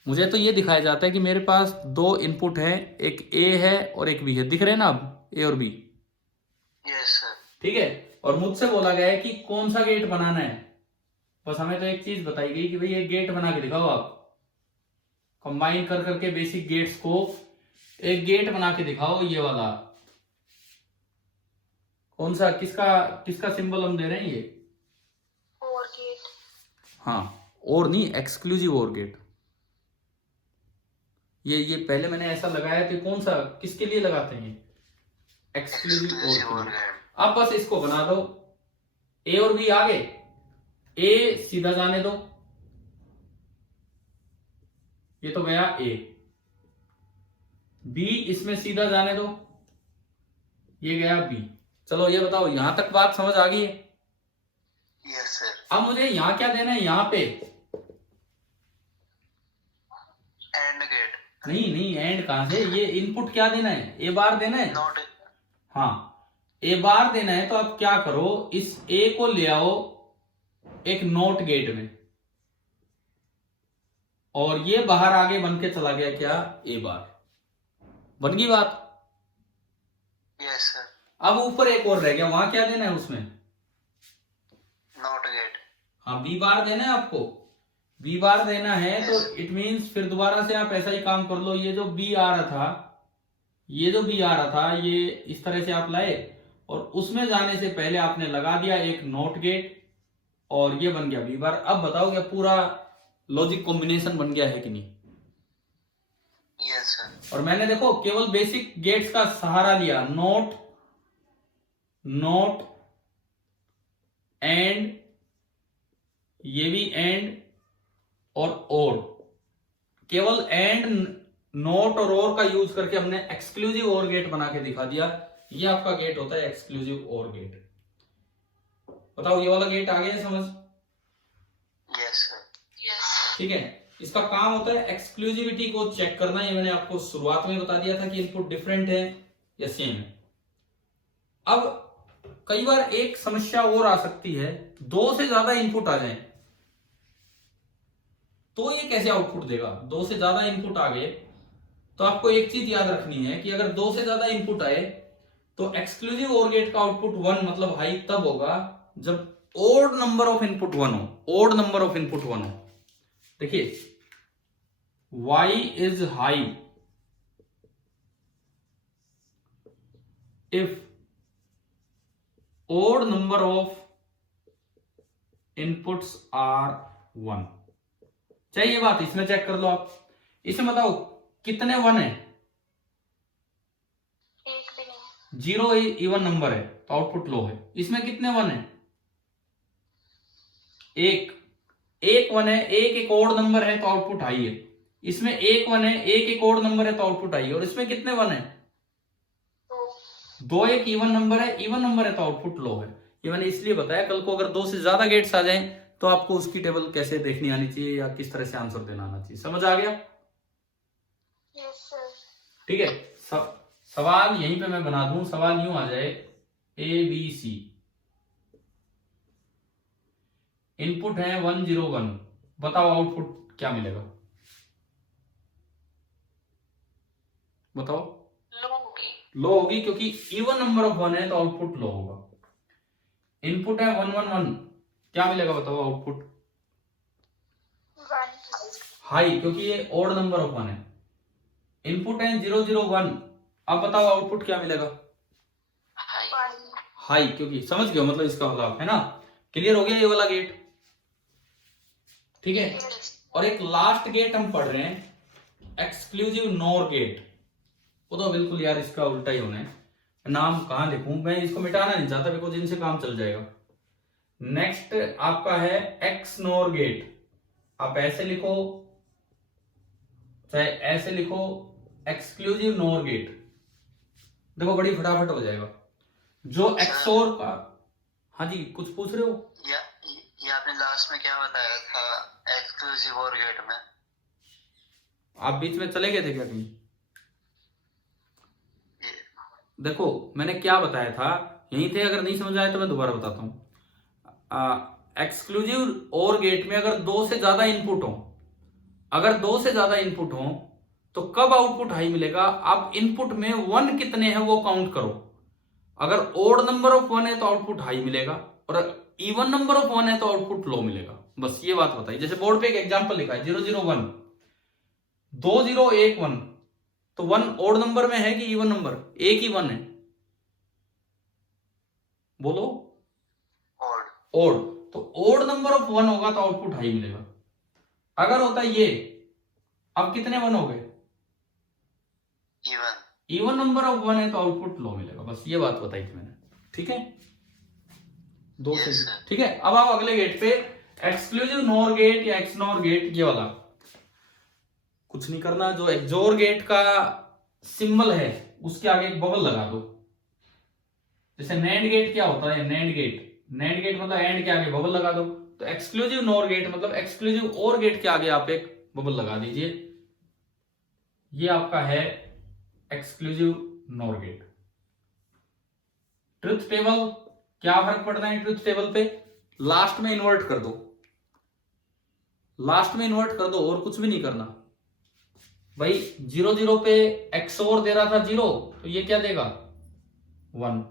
मुझे तो ये दिखाया जाता है कि मेरे पास दो इनपुट है, एक ए है और एक बी है। दिख रहे हैं ना अब, ए और बी, यस सर। ठीक है। और मुझसे बोला गया है कि कौन सा गेट बनाना है। बस हमें तो एक चीज बताई गई कि भाई एक गेट बना के दिखाओ, आप कंबाइन कर करके बेसिक गेट्स को एक गेट बना के दिखाओ। ये वाला कौन सा, किसका किसका सिंबल हम दे रहे हैं, ये और गेट। हाँ, और नहीं, एक्सक्लूसिव और गेट। ये पहले मैंने ऐसा लगाया कि कौन सा, किसके लिए लगाते हैं, एक्सक्लूसिव और गेट। अब बस इसको बना दो, ए और बी आगे, ए सीधा जाने दो, ये तो गया ए, बी इसमें सीधा जाने दो, ये गया बी। चलो ये बताओ, यहां तक बात समझ आ गई है। Yes sir. अब मुझे यहां क्या देना है, यहां पे एंड गेट। नहीं नहीं, एंड कहां से, ये इनपुट क्या देना है, ए बार देना है, नॉट। हाँ ए बार देना है। तो आप क्या करो, इस ए को ले आओ एक नॉट गेट में, और ये बाहर आगे बन के चला गया क्या, ए बार, बन गई बात। Yes sir. अब ऊपर एक और रह गया, वहां क्या देना है उसमें, नॉट गेट। हाँ बी बार देना है आपको, बी बार देना है। तो इट मींस फिर दोबारा से आप ऐसा ही काम कर लो, ये जो बी आ रहा था, ये जो बी आ रहा था, ये इस तरह से आप लाए, और उसमें जाने से पहले आपने लगा दिया एक नॉट गेट, और ये बन गया बी बार। अब बताओ क्या पूरा लॉजिक कॉम्बिनेशन बन गया है कि नहीं। Yes sir. और मैंने देखो केवल बेसिक गेट्स का सहारा लिया, नॉट, नॉट, एंड, ये भी एंड, और केवल एंड, नॉट और और का यूज करके हमने एक्सक्लूसिव और गेट बना के दिखा दिया। ये आपका गेट होता है एक्सक्लूसिव और गेट। बताओ ये वाला गेट आ गया समझ, यस सर। यस। ठीक है। इसका काम होता है एक्सक्लूसिविटी को चेक करना। ये मैंने आपको शुरुआत में बता दिया था कि इनपुट डिफरेंट है या सेम है। अब कई बार एक समस्या और आ सकती है, दो से ज्यादा इनपुट आ जाए तो ये कैसे आउटपुट देगा। दो से ज्यादा इनपुट आ गए तो आपको एक चीज याद रखनी है कि अगर दो से ज्यादा इनपुट आए तो एक्सक्लूसिव और गेट का आउटपुट 1 मतलब हाई तब होगा जब ओड नंबर ऑफ इनपुट 1 हो, ओड नंबर ऑफ इनपुट 1 हो। देखिए y is high if odd number of inputs are 1। चाहिए बात, इसमें चेक कर लो आप। इसमें बताओ कितने वन है? एक भी नहीं। 0 इवन नंबर है तो आउटपुट लो है। इसमें कितने वन है? एक वन है, एक ओड नंबर है तो आउटपुट हाई है। इसमें एक वन है, एक ओड नंबर है तो आउटपुट हाई है। और इसमें कितने वन है? दो एक इवन नंबर है, इवन नंबर है तो आउटपुट लो है। ये मैंने इसलिए बताया, कल को अगर दो से ज्यादा गेट्स आ जाएं तो आपको उसकी टेबल कैसे देखनी आनी चाहिए या किस तरह से आंसर देना आना चाहिए। समझ आ गया? Yes sir. ठीक है। सवाल यहीं पे मैं बना दूं, सवाल यूं आ जाए ABC, इनपुट है 101, बताओ आउटपुट क्या मिलेगा? बताओ। लो होगी। लो होगी क्योंकि इवन नंबर ऑफ वन है तो आउटपुट लो होगा। इनपुट है 111, क्या मिलेगा बताओ आउटपुट? 1। हाई, क्योंकि ये ओड नंबर ऑफ वन है। इनपुट है 001, अब बताओ आउटपुट क्या मिलेगा? 1। हाई, क्योंकि समझ गए मतलब इसका मतलब है ना। क्लियर हो गया ये वाला गेट? ठीक है। और एक लास्ट गेट हम पढ़ रहे हैं, एक्सक्लूसिव नोर गेट। वो तो बिल्कुल यार इसका उल्टा ही होना है। नाम कहां लिखूं, मैं इसको मिटाना नहीं चाहता बिकॉज इनसे काम चल जाएगा। नेक्स्ट आपका है एक्स नोर गेट। आप ऐसे लिखो चाहे ऐसे लिखो, एक्सक्लूसिव नोर गेट। देखो बड़ी फटाफट हो जाएगा। जो एक्सोर का, हाँ जी कुछ पूछ रहे हो? ये आपने लास्ट में क्या बताया था एक्सक्लूसिव और गेट में? आप बीच में चले गए थे क्या कहीं? देखो मैंने क्या बताया था, यहीं थे, अगर नहीं समझ आया तो मैं दोबारा बताता हूं। एक्सक्लूसिव और गेट में अगर दो से ज्यादा इनपुट हो, अगर दो से ज्यादा इनपुट हो तो कब आउटपुट हाई मिलेगा? आप इनपुट में वन कितने हैं वो काउंट करो। अगर ओड नंबर ऑफ वन है तो आउटपुट हाई मिलेगा, और इवन नंबर ऑफ वन है तो आउटपुट लो मिलेगा। बस ये बात बताई। जैसे बोर्ड पे एक एग्जांपल लिखा है 001, 2011, तो वन ओड नंबर में है कि इवन नंबर? एक ही वन है, बोलो। ओड। ओड, तो ओड नंबर ऑफ वन होगा तो आउटपुट हाई मिलेगा। अगर होता ये, अब कितने वन हो गए? इवन नंबर ऑफ वन है तो आउटपुट लो मिलेगा। बस ये बात बताई थी मैंने। ठीक है, दो से। ठीक है, अब आओ अगले गेट पे, एक्सक्लूसिव नोर गेट या एक्स नोर गेट। ये वाला कुछ नहीं करना, जो एक्सोर गेट का सिंबल है उसके आगे एक बबल लगा दो। जैसे नैंड गेट क्या होता है? नैंड गेट मतलब एंड के आगे बबल लगा दो। तो एक्सक्लूसिव नोर गेट मतलब एक्सक्लूसिव और गेट के आगे आप एक बबल लगा दीजिए। ये आपका है exclusive NOR gate. Truth table, क्या फर्क पड़ना है ट्रुथ टेबल पे? लास्ट में इन्वर्ट कर दो, लास्ट में इन्वर्ट कर दो और कुछ भी नहीं करना भाई। 00 पे एक्सोर दे रहा था 0, तो ये क्या देगा? 1।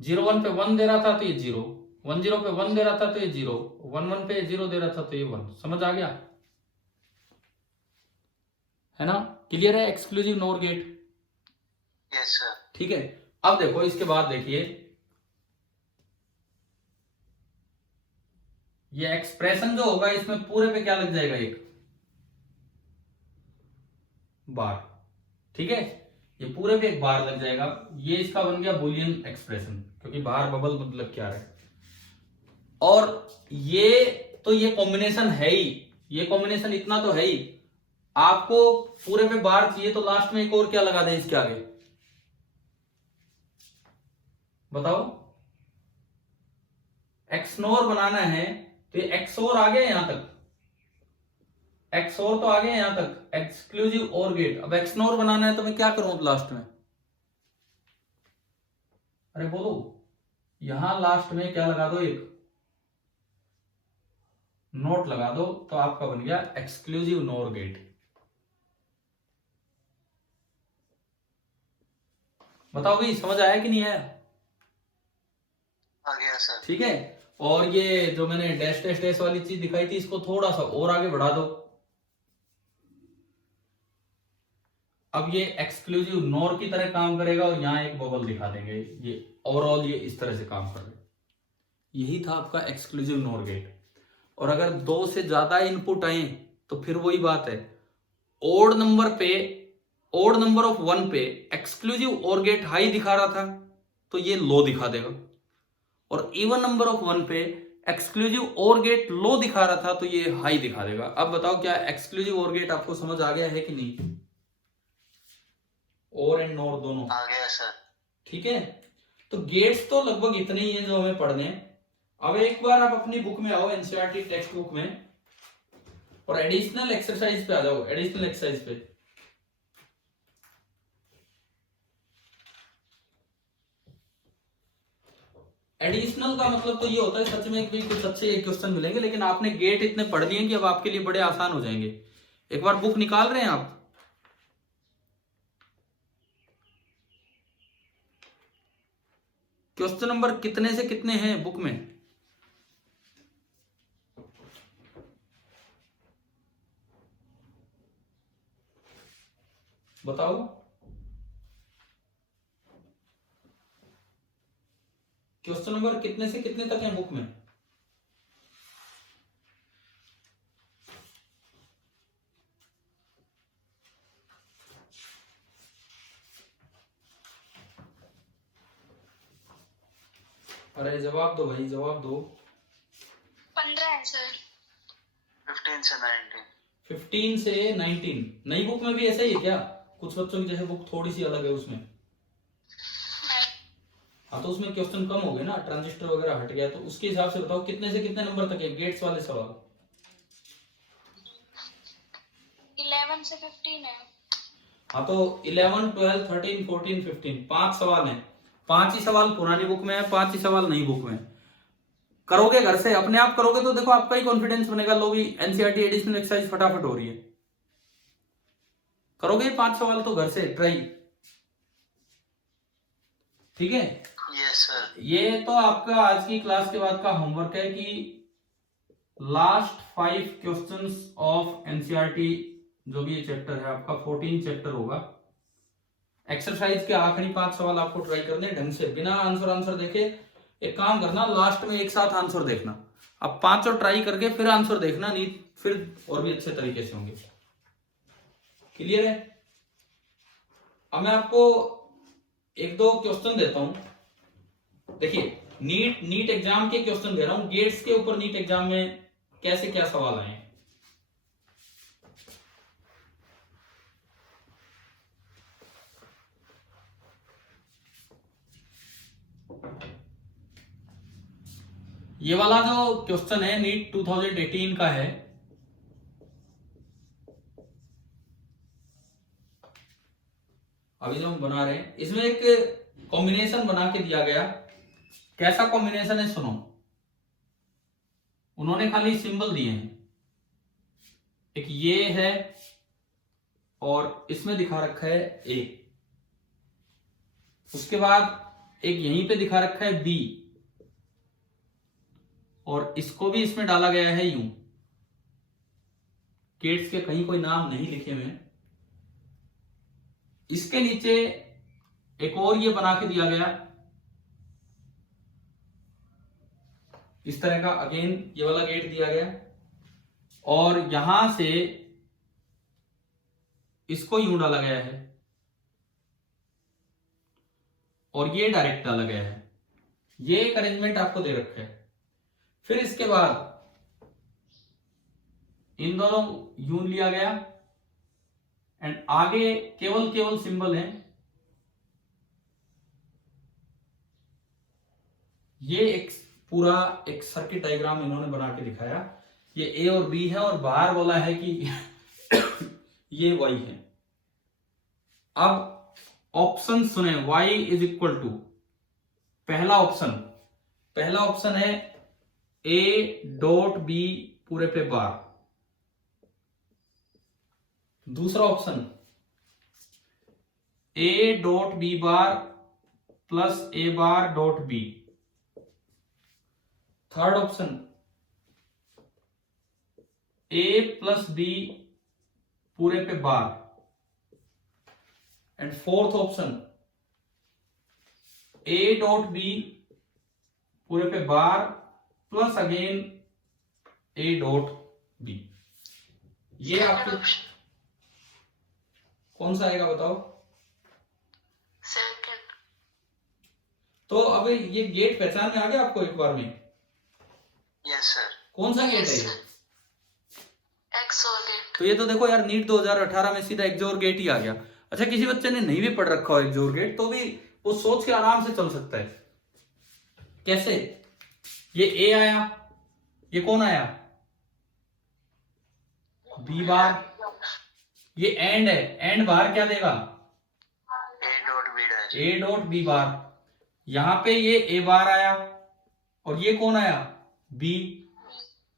01 पे 1 दे रहा था तो ये 0, 10 पे 1 दे रहा था तो ये 0, 11 पे 0 दे रहा था तो ये 1। समझ आ गया है ना? क्लियर है exclusive NOR gate? Yes sir. ठीक है, अब देखो इसके बाद देखिए, ये एक्सप्रेशन जो होगा इसमें पूरे पे क्या लग जाएगा? एक बार। ठीक है, ये पूरे पे एक बार लग जाएगा। ये इसका बन गया बुलियन एक्सप्रेशन, क्योंकि बाहर बबल मतलब क्या है। और ये तो ये कॉम्बिनेशन है ही, ये कॉम्बिनेशन इतना तो है ही। आपको पूरे पे बार चाहिए तो लास्ट में एक और क्या लगा दें इसके आगे? बताओ। एक्सनोर बनाना है तो ये एक्सोर आ गया यहां तक, एक्सोर तो आ गया यहां तक, एक्सक्लूसिव और गेट। अब एक्सनोर बनाना है तो मैं क्या करूं लास्ट में? अरे बोलो, यहां लास्ट में क्या लगा दो? एक नोट लगा दो, तो आपका बन गया एक्सक्लूसिव नोर गेट। बताओ भाई समझ आया कि नहीं आया? आ गया सर। ठीक है, और ये जो मैंने डैश डैश डैश वाली चीज दिखाई थी इसको थोड़ा सा और आगे बढ़ा दो। अब ये एक्सक्लूसिव नोर की तरह काम करेगा और यहां एक बबल दिखा देंगे। ये ओवरऑल ये इस तरह से काम कर रहे। यही था आपका एक्सक्लूसिव नोर गेट। और अगर दो से ज्यादा इनपुट आए तो फिर वही बात है, ओड नंबर ऑफ 1 पे एक्सक्लूसिव और गेट हाई दिखा रहा था तो ये लो दिखा देगा, और इवन नंबर ऑफ 1 पे एक्सक्लूसिव और गेट लो दिखा रहा था तो ये हाई दिखा देगा। अब बताओ क्या एक्सक्लूसिव और गेट आपको समझ आ गया है कि नहीं? और एंड नॉर दोनों आ गया सर। ठीक है। तो गेट्स तो लगभग इतने ही हैं जो हमें पढ़ने हैं। अब एक बार आप अपनी बुक में आओ, एनसीईआरटी टेक्स्ट बुक में, और एडिशनल एक्सरसाइज पे आ जाओ। एडिशनल एक्सरसाइज पे एडिशनल का मतलब तो ये होता है सच में कि कुछ अच्छे क्वेश्चन मिलेंगे, लेकिन आपने गेट इतने पढ़ लिए कि अब आपके लिए बड़े आसान हो जाएंगे। एक बार बुक निकाल रहे हैं आप? क्वेश्चन नंबर कितने से कितने हैं बुक में? बताओ। क्वेश्चन नंबर कितने से कितने तक हैं बुक में? अरे जवाब दो भाई, जवाब दो। 15 है सर। 15 से 19। 15 से 19। नई बुक में भी ऐसा ही है क्या? कुछ बच्चों की जैसे बुक थोड़ी सी अलग है उसमें। हाँ तो उसमें क्वेश्चन कम हो गए ना, ट्रांजिस्टर वगैरह हट गया, तो उसके हिसाब से बताओ कितने से कितने नंबर तक है गेट्स वाले सवाल? 11 से 15 है। हाँ तो 11, 12, 13, 14, 15 5 सवाल हैं। 5 ही सवाल पुरानी बुक में है, 5 ही सवाल नई बुक में। करोगे घर से, अपने आप करोगे तो देखो आपका ही कॉन्फिडेंस बनेगा, लो भी एनसीईआरटी एडिशनल एक्सरसाइज फटाफट हो रही है। करोगे 5 सवाल तो घर से ट्राई, ठीक है? Yes sir. ये तो आपका आज की क्लास के बाद का होमवर्क है कि लास्ट 5 क्वेश्चंस ऑफ एनसीईआरटी, जो भी ये चैप्टर है आपका 14 चैप्टर होगा, एक्सरसाइज के आखिरी 5 सवाल आपको ट्राई करने ढंग से, बिना आंसर देखे। एक काम करना, लास्ट में एक साथ आंसर देखना। अब 5 और ट्राई करके फिर आंसर देखना, नहीं फिर और भी अच्छे तरीके से होंगे। क्लियर है? अब मैं आपको 1-2 क्वेश्चन देता हूं। देखिए नीट एग्जाम के क्वेश्चन दे रहा हूं, गेट्स के ऊपर नीट एग्जाम में कैसे क्या सवाल आए। ये वाला जो क्वेश्चन है नीट 2018 का है। अभी जो हम बना रहे हैं इसमें एक कॉम्बिनेशन बना के दिया गया। कैसा कॉम्बिनेशन है सुनो। उन्होंने खाली सिंबल दिए हैं, एक ये है और इसमें दिखा रखा है ए, उसके बाद एक यहीं पे दिखा रखा है बी, और इसको भी इसमें डाला गया है यूं। गेट्स के कहीं कोई नाम नहीं लिखे हुए। इसके नीचे एक और ये बना के दिया गया इस तरह का, अगेन ये वाला गेट दिया गया, और यहां से इसको यूं डाला गया है और ये डायरेक्ट डाला गया है। ये एक अरेंजमेंट आपको दे रखा है। फिर इसके बाद इन दोनों यूं लिया गया, एंड आगे केवल सिंबल है। ये एक पूरा एक सर्किट डायग्राम इन्होंने बना के दिखाया। ये ए और बी है और बाहर बोला है कि ये वाई है। अब ऑप्शन सुने, y इज इक्वल टू, पहला ऑप्शन है ए डॉट बी पूरे पे बार। दूसरा option A dot B bar plus A bar dot B. Third option A plus B पूरे पे bar. And fourth option A dot B पूरे पे bar plus again A dot B. ये आपके कौन सा आएगा बताओ? सेकंड। तो अब ये गेट पहचान में आ गया आपको एक बार में? Yes sir. कौन सा गेट है ये? XOR gate. तो ये तो देखो यार, नीट 2018 में सीधा एक्सोर गेट ही आ गया। अच्छा, किसी बच्चे ने नहीं भी पढ़ रखा हो एक्सोर गेट तो भी वो सोच के आराम से चल सकता है। कैसे? ये ए आया, ये कौन आया? B bar. ये एंड है, एंड बार क्या देगा? A dot B dash. A dot B bar. यहां पे ये ए बार आया और ये कौन आया? बी।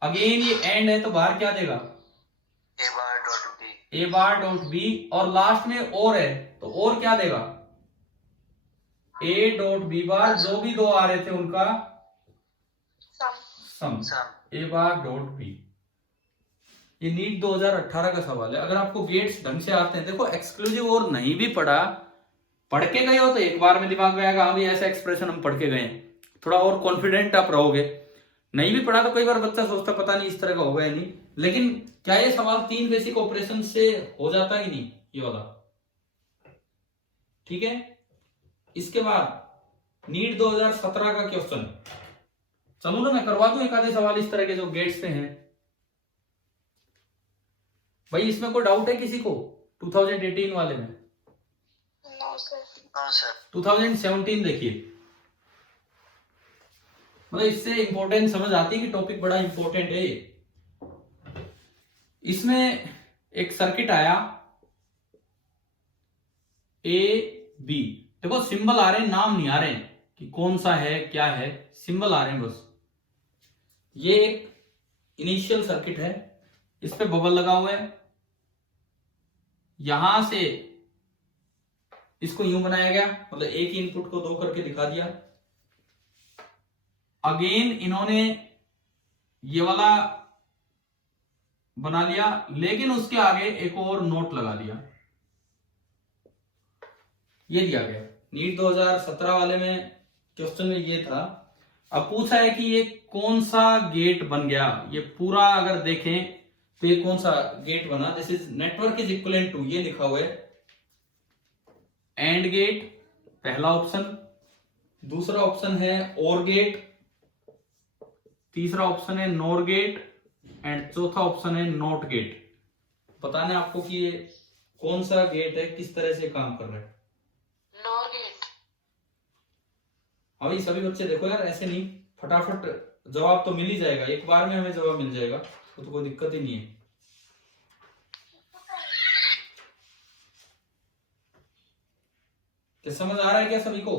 अगेन ये एंड है तो बाहर क्या देगा? A bar dot B. A bar dot B. और लास्ट में और है तो और क्या देगा? A dot B bar. जो भी दो आ रहे थे उनका सम। ए बार डॉट बी। ये नीट 2018 का सवाल है। अगर आपको गेट्स ढंग से आते हैं, देखो एक्सक्लूसिव और नहीं भी पढ़ा, पढ़ के गए हो तो एक बार में दिमाग में आएगा हाँ भी ऐसा एक्सप्रेशन हम पढ़ के गए हैं, थोड़ा और कॉन्फिडेंट आप रहोगे। नहीं भी पढ़ा तो कई बार बच्चा सोचता पता नहीं इस तरह का होगा या नहीं। लेकिन क्या ये सवाल 3 बेसिक ऑपरेशन से हो जाता ही नहीं ये वाला? ठीक है। इसके बाद नीट 2017 का क्वेश्चन, चलो ना मैं करवा दूं एक आधे सवाल इस तरह के जो गेट्स पे हैं। भाई इसमें कोई डाउट है किसी को 2018 वाले में? No sir. No sir. 2017 देखिए, मतलब इससे इंपॉर्टेंट समझ आती है कि टॉपिक बड़ा इंपॉर्टेंट है ये। इसमें एक सर्किट आया ए बी। देखो सिंबल आ रहे हैं, नाम नहीं आ रहे हैं कि कौन सा है क्या है, सिंबल आ रहे हैं बस। ये एक इनिशियल सर्किट है, इस पे बबल लगा हुआ है। यहां से इसको यूं बनाया गया, मतलब एक ही इनपुट को 2 करके दिखा दिया। अगेन इन्होंने ये वाला बना लिया, लेकिन उसके आगे एक और नोट लगा दिया। ये दिया गया नीट 2017 वाले में, क्वेश्चन में ये था। अब पूछा है कि ये कौन सा गेट बन गया, ये पूरा अगर देखें तो ये कौन सा गेट बना? This is network is equivalent to, ये लिखा हुआ है एंड गेट, पहला ऑप्शन। दूसरा ऑप्शन है और गेट, तीसरा ऑप्शन है नोर गेट एंड चौथा ऑप्शन है नॉट गेट। बताना है आपको कि ये कौन सा गेट है, किस तरह से काम कर रहा है। Nor gate. अभी सभी बच्चे देखो यार, ऐसे नहीं, फटाफट जवाब तो मिल ही जाएगा, एक बार में हमें जवाब मिल जाएगा तो कोई दिक्कत ही नहीं है। क्या समझ आ रहा है क्या सभी को?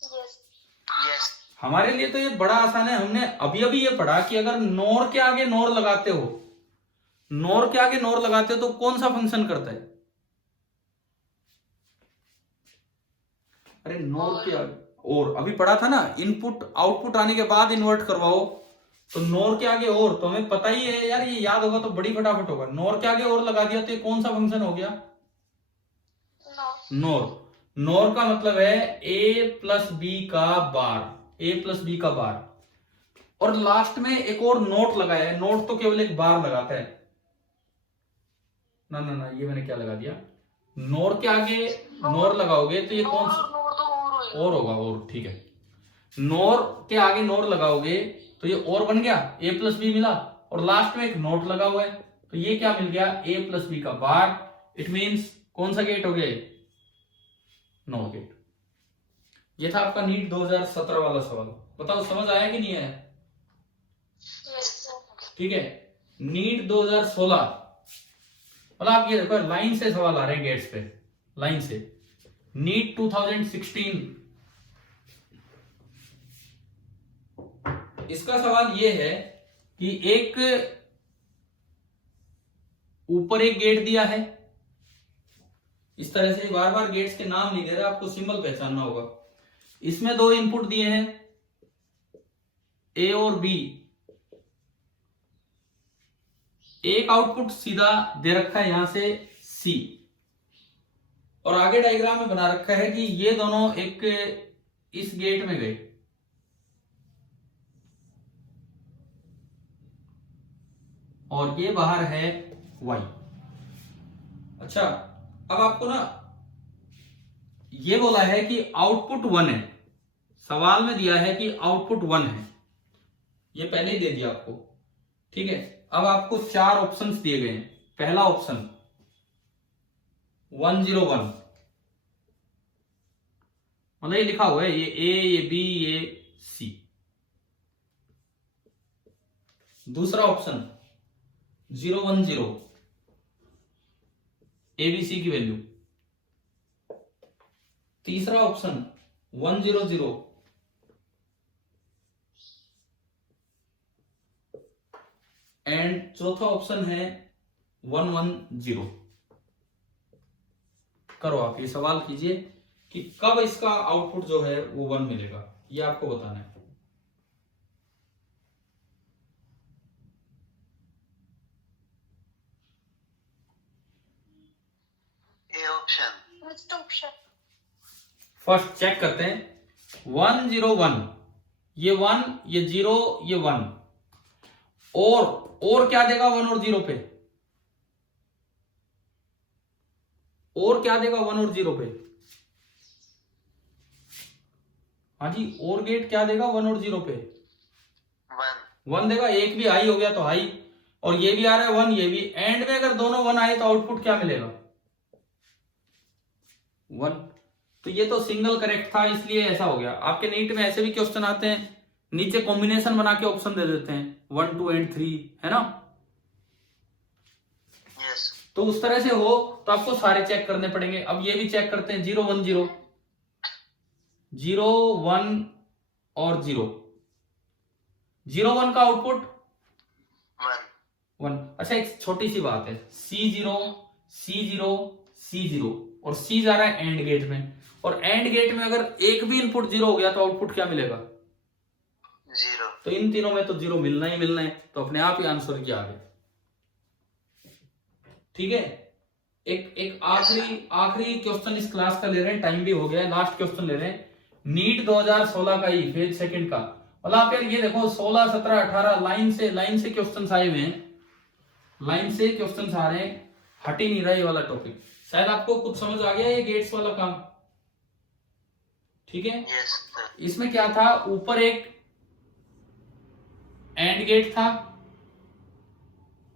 यस। यस। हमारे लिए तो ये बड़ा आसान है। हमने अभी अभी ये पढ़ा कि अगर नोर के आगे नोर लगाते हो, नोर के आगे नोर लगाते हो तो कौन सा फंक्शन करता है? अरे नोर के आगे और, अभी पढ़ा था ना, इनपुट आउटपुट आने के बाद इन्वर्ट करवाओ, तो नोर के आगे और, तो हमें पता ही है यार, ये याद होगा तो बड़ी फटाफट होगा। नोर के आगे और लगा दिया तो ये कौन सा फंक्शन हो गया? नोर। नोर का मतलब है ए प्लस बी का बार, ए प्लस बी का बार। और लास्ट में एक और नोट लगाया है। नोट तो केवल एक बार लगाता है ना ना ना, ये मैंने क्या लगा दिया? नोर के आगे नोर लगाओगे तो ये कौन सा नोर तो और होगा? और ठीक है, नोर के आगे नोर लगाओगे तो ये और बन गया, ए प्लस बी मिला, और लास्ट में एक नोट लगा हुआ है तो ये क्या मिल गया? ए प्लस बी का बार। इट मींस कौन सा गेट हो गया? Nor gate. ये था आपका नीट 2017 वाला सवाल। बताओ समझ आया कि नहीं आया? Yes sir. ठीक है। नीट 2016, मतलब आप ये देखो लाइन से सवाल आ रहे हैं गेट्स पे, लाइन से। नीट 2016, इसका सवाल ये है कि एक ऊपर एक गेट दिया है इस तरह से, बार बार गेट्स के नाम नहीं दे रहा, आपको सिंबल पहचानना होगा। इसमें 2 इनपुट दिए हैं ए और बी। एक आउटपुट सीधा दे रखा है यहां से सी, और आगे डायग्राम में बना रखा है कि ये दोनों एक इस गेट में गए, और ये बाहर है वाई। अच्छा, अब आपको ना ये बोला है कि आउटपुट 1 है, सवाल में दिया है कि आउटपुट 1 है, ये पहले ही दे दिया आपको, ठीक है। अब आपको 4 ऑप्शंस दिए गए हैं। पहला ऑप्शन 101, मतलब ये लिखा हुआ है, ये ए, ये बी, ये सी। दूसरा ऑप्शन 010, एबीसी की वैल्यू। तीसरा ऑप्शन 100 एंड चौथा ऑप्शन है 110। करो आप ये सवाल कीजिए कि कब इसका आउटपुट जो है वो 1 मिलेगा, ये आपको बताना है। A option. First option. First check करते हैं। 101, ये 1, ये 0, ये 1, और क्या देगा 1 और 0 पे? और क्या देगा 1 और 0 पे? हाँ जी, और गेट क्या देगा 1 और 0 पे? 1 देगा। एक भी हाई हो गया तो हाई, और ये भी आ रहा है 1, ये भी। एंड में अगर दोनों 1 आए तो आउटपुट क्या मिलेगा? 1। तो ये तो सिंगल करेक्ट था, इसलिए ऐसा हो गया। आपके नीट में ऐसे भी क्वेश्चन आते हैं, नीचे कॉम्बिनेशन बना के ऑप्शन दे देते हैं 1, 2 एंड 3, है ना। यस। तो उस तरह से हो तो आपको सारे चेक करने पड़ेंगे। अब ये भी चेक करते हैं। 0, 1, 0, 0, 1 और 0, 0, 1 का आउटपुट 1। अच्छा, एक छोटी सी बात है, C0, C0, C0 और C जा रहा है एंड गेट में, और एंड गेट में अगर एक भी इनपुट 0 हो गया तो आउटपुट क्या मिलेगा? 0। तो इन तीनों में तो 0 मिलना ही मिलना है, तो अपने आप ही आंसर क्या आ गया। ठीक है, एक आखिरी क्वेश्चन इस क्लास का ले रहे हैं, टाइम भी हो गया है, लास्ट क्वेश्चन ले रहे हैं। नीट 2016 का ही फेज सेकंड का, मतलब आप यार ये देखो 16, 17, 18 लाइन से क्वेश्चन आए हुए हैं, लाइन से क्वेश्चन आ रहे हैं, हट ही नहीं रहा ये वाला टॉपिक। शायद आपको कुछ समझ आ गया ये गेट्स वाला काम, ठीक है। Yes sir. इसमें क्या था, ऊपर एक एंड गेट था,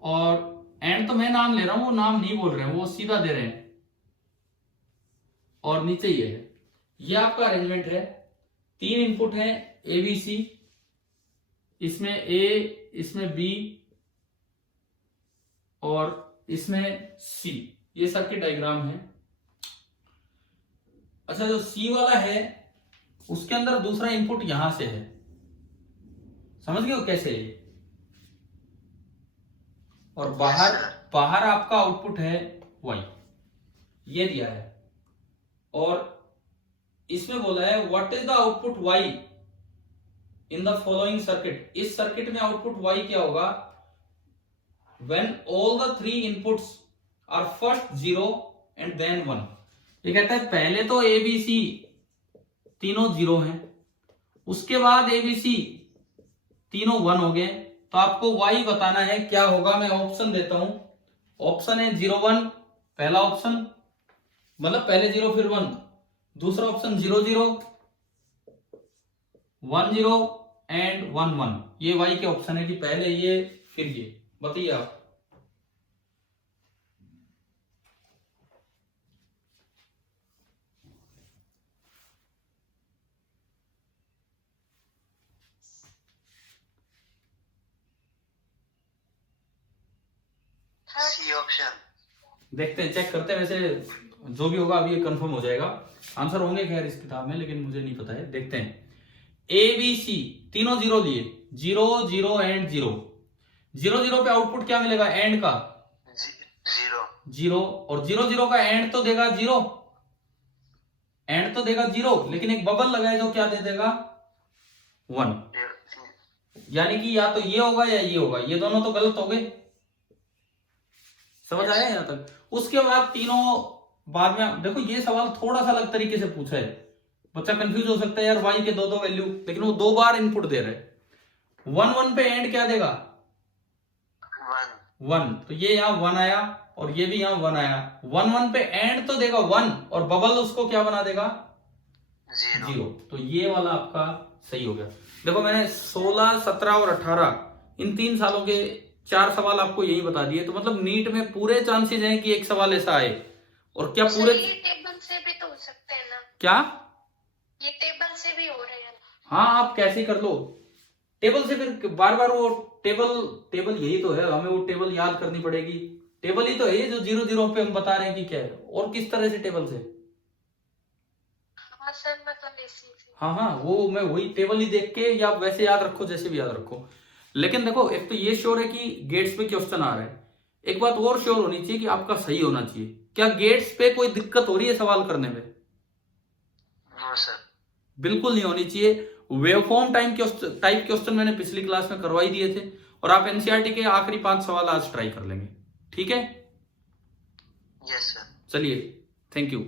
और एंड तो मैं नाम ले रहा हूं, वो नाम नहीं बोल रहे हैं, वो सीधा दे रहे हैं, और नीचे ये है, ये आपका अरेंजमेंट है। 3 इनपुट है ABC, इसमें A, इसमें B और इसमें C, ये सर्किट डायग्राम है। अच्छा, जो C वाला है उसके अंदर दूसरा इनपुट यहां से है, समझ गए हो कैसे है? और बाहर आपका आउटपुट है Y, ये दिया है। और इसमें बोला है what is the output Y in the following circuit. इस सर्किट में आउटपुट Y क्या होगा? When all the 3 inputs are first 0 and then 1। ये कहता है पहले तो ABC तीनों 0 हैं, उसके बाद ABC तीनों 1 हो गए, तो आपको Y बताना है क्या होगा। मैं ऑप्शन देता हूं। ऑप्शन है 0, 1 पहला ऑप्शन, मतलब पहले 0 फिर 1। दूसरा ऑप्शन 0, 0, 1, 0 एंड 1, 1। ये Y के ऑप्शन है कि पहले ये फिर ये। बताइए आप। C option. देखते हैं, चेक करते हैं। वैसे जो भी होगा अभी ये कंफर्म हो जाएगा। आंसर होंगे खैर इस किताब में, लेकिन मुझे नहीं पता है। देखते हैं। ABC तीनों 0 लिए, 0, 0 एंड 0। 0, 0 पे आउटपुट क्या मिलेगा एंड का? 0, 0। और 0, 0 का एंड तो देगा 0, एंड तो देगा 0, लेकिन एक बबल लगाए जो क्या दे देगा 1। यानी कि या तो ये होगा या ये होगा, ये दोनों तो गलत हो गए। समझ आया यहां तक? उसके बाद तीनों बाद में देखो, ये सवाल थोड़ा सा अलग तरीके से पूछा है, बच्चा कंफ्यूज हो सकता है यार Y के 2 वैल्यू, लेकिन वो 2 बार इनपुट दे रहे हैं। 1, 1 पे एंड क्या देगा 1, तो ये यहां 1 आया, और ये भी यहाँ 1 आया, 1 1 पे एंड तो देगा 1 और बबल उसको क्या बना देगा 0। तो ये वाला आपका सही हो गया। देखो मैंने 16, 17 और 18 इन 3 सालों के 4 सवाल आपको यही बता दिए। तो मतलब नीट में पूरे चांसेस हैं कि एक सवाल ऐसा आए। और क्या पूरे ये टेबल से भी तो हो सकते हैं ना? क्या ये टेबल से भी हो रहे हैं। हाँ आप कैसे कर लो टेबल से, फिर बार बार वो टेबल यही तो है, हमें वो टेबल याद करनी पड़ेगी। टेबल ही तो है जो 0 0 पे हम बता रहे हैं कि क्या है, और किस तरह से टेबल से। हाँ सर, मतलब ऐसे ही। हाँ वो मैं वही टेबल ही देख के, या वैसे याद रखो जैसे भी याद रखो। लेकिन देखो एक तो ये श्योर है कि गेट्स पे क्वेश्चन आ रहा है, एक बात और श्योर होनी चाहिए कि आपका सही होना चाहिए। क्या गेट्स पे कोई दिक्कत हो रही है सवाल करने में? No sir. बिल्कुल नहीं होनी चाहिए। वेवफॉर्म टाइप क्वेश्चन मैंने पिछली क्लास में करवाई दिए थे, और आप एनसीईआरटी के आखिरी 5 सवाल आज ट्राई कर लेंगे। ठीक है, यस सर। चलिए, थैंक यू।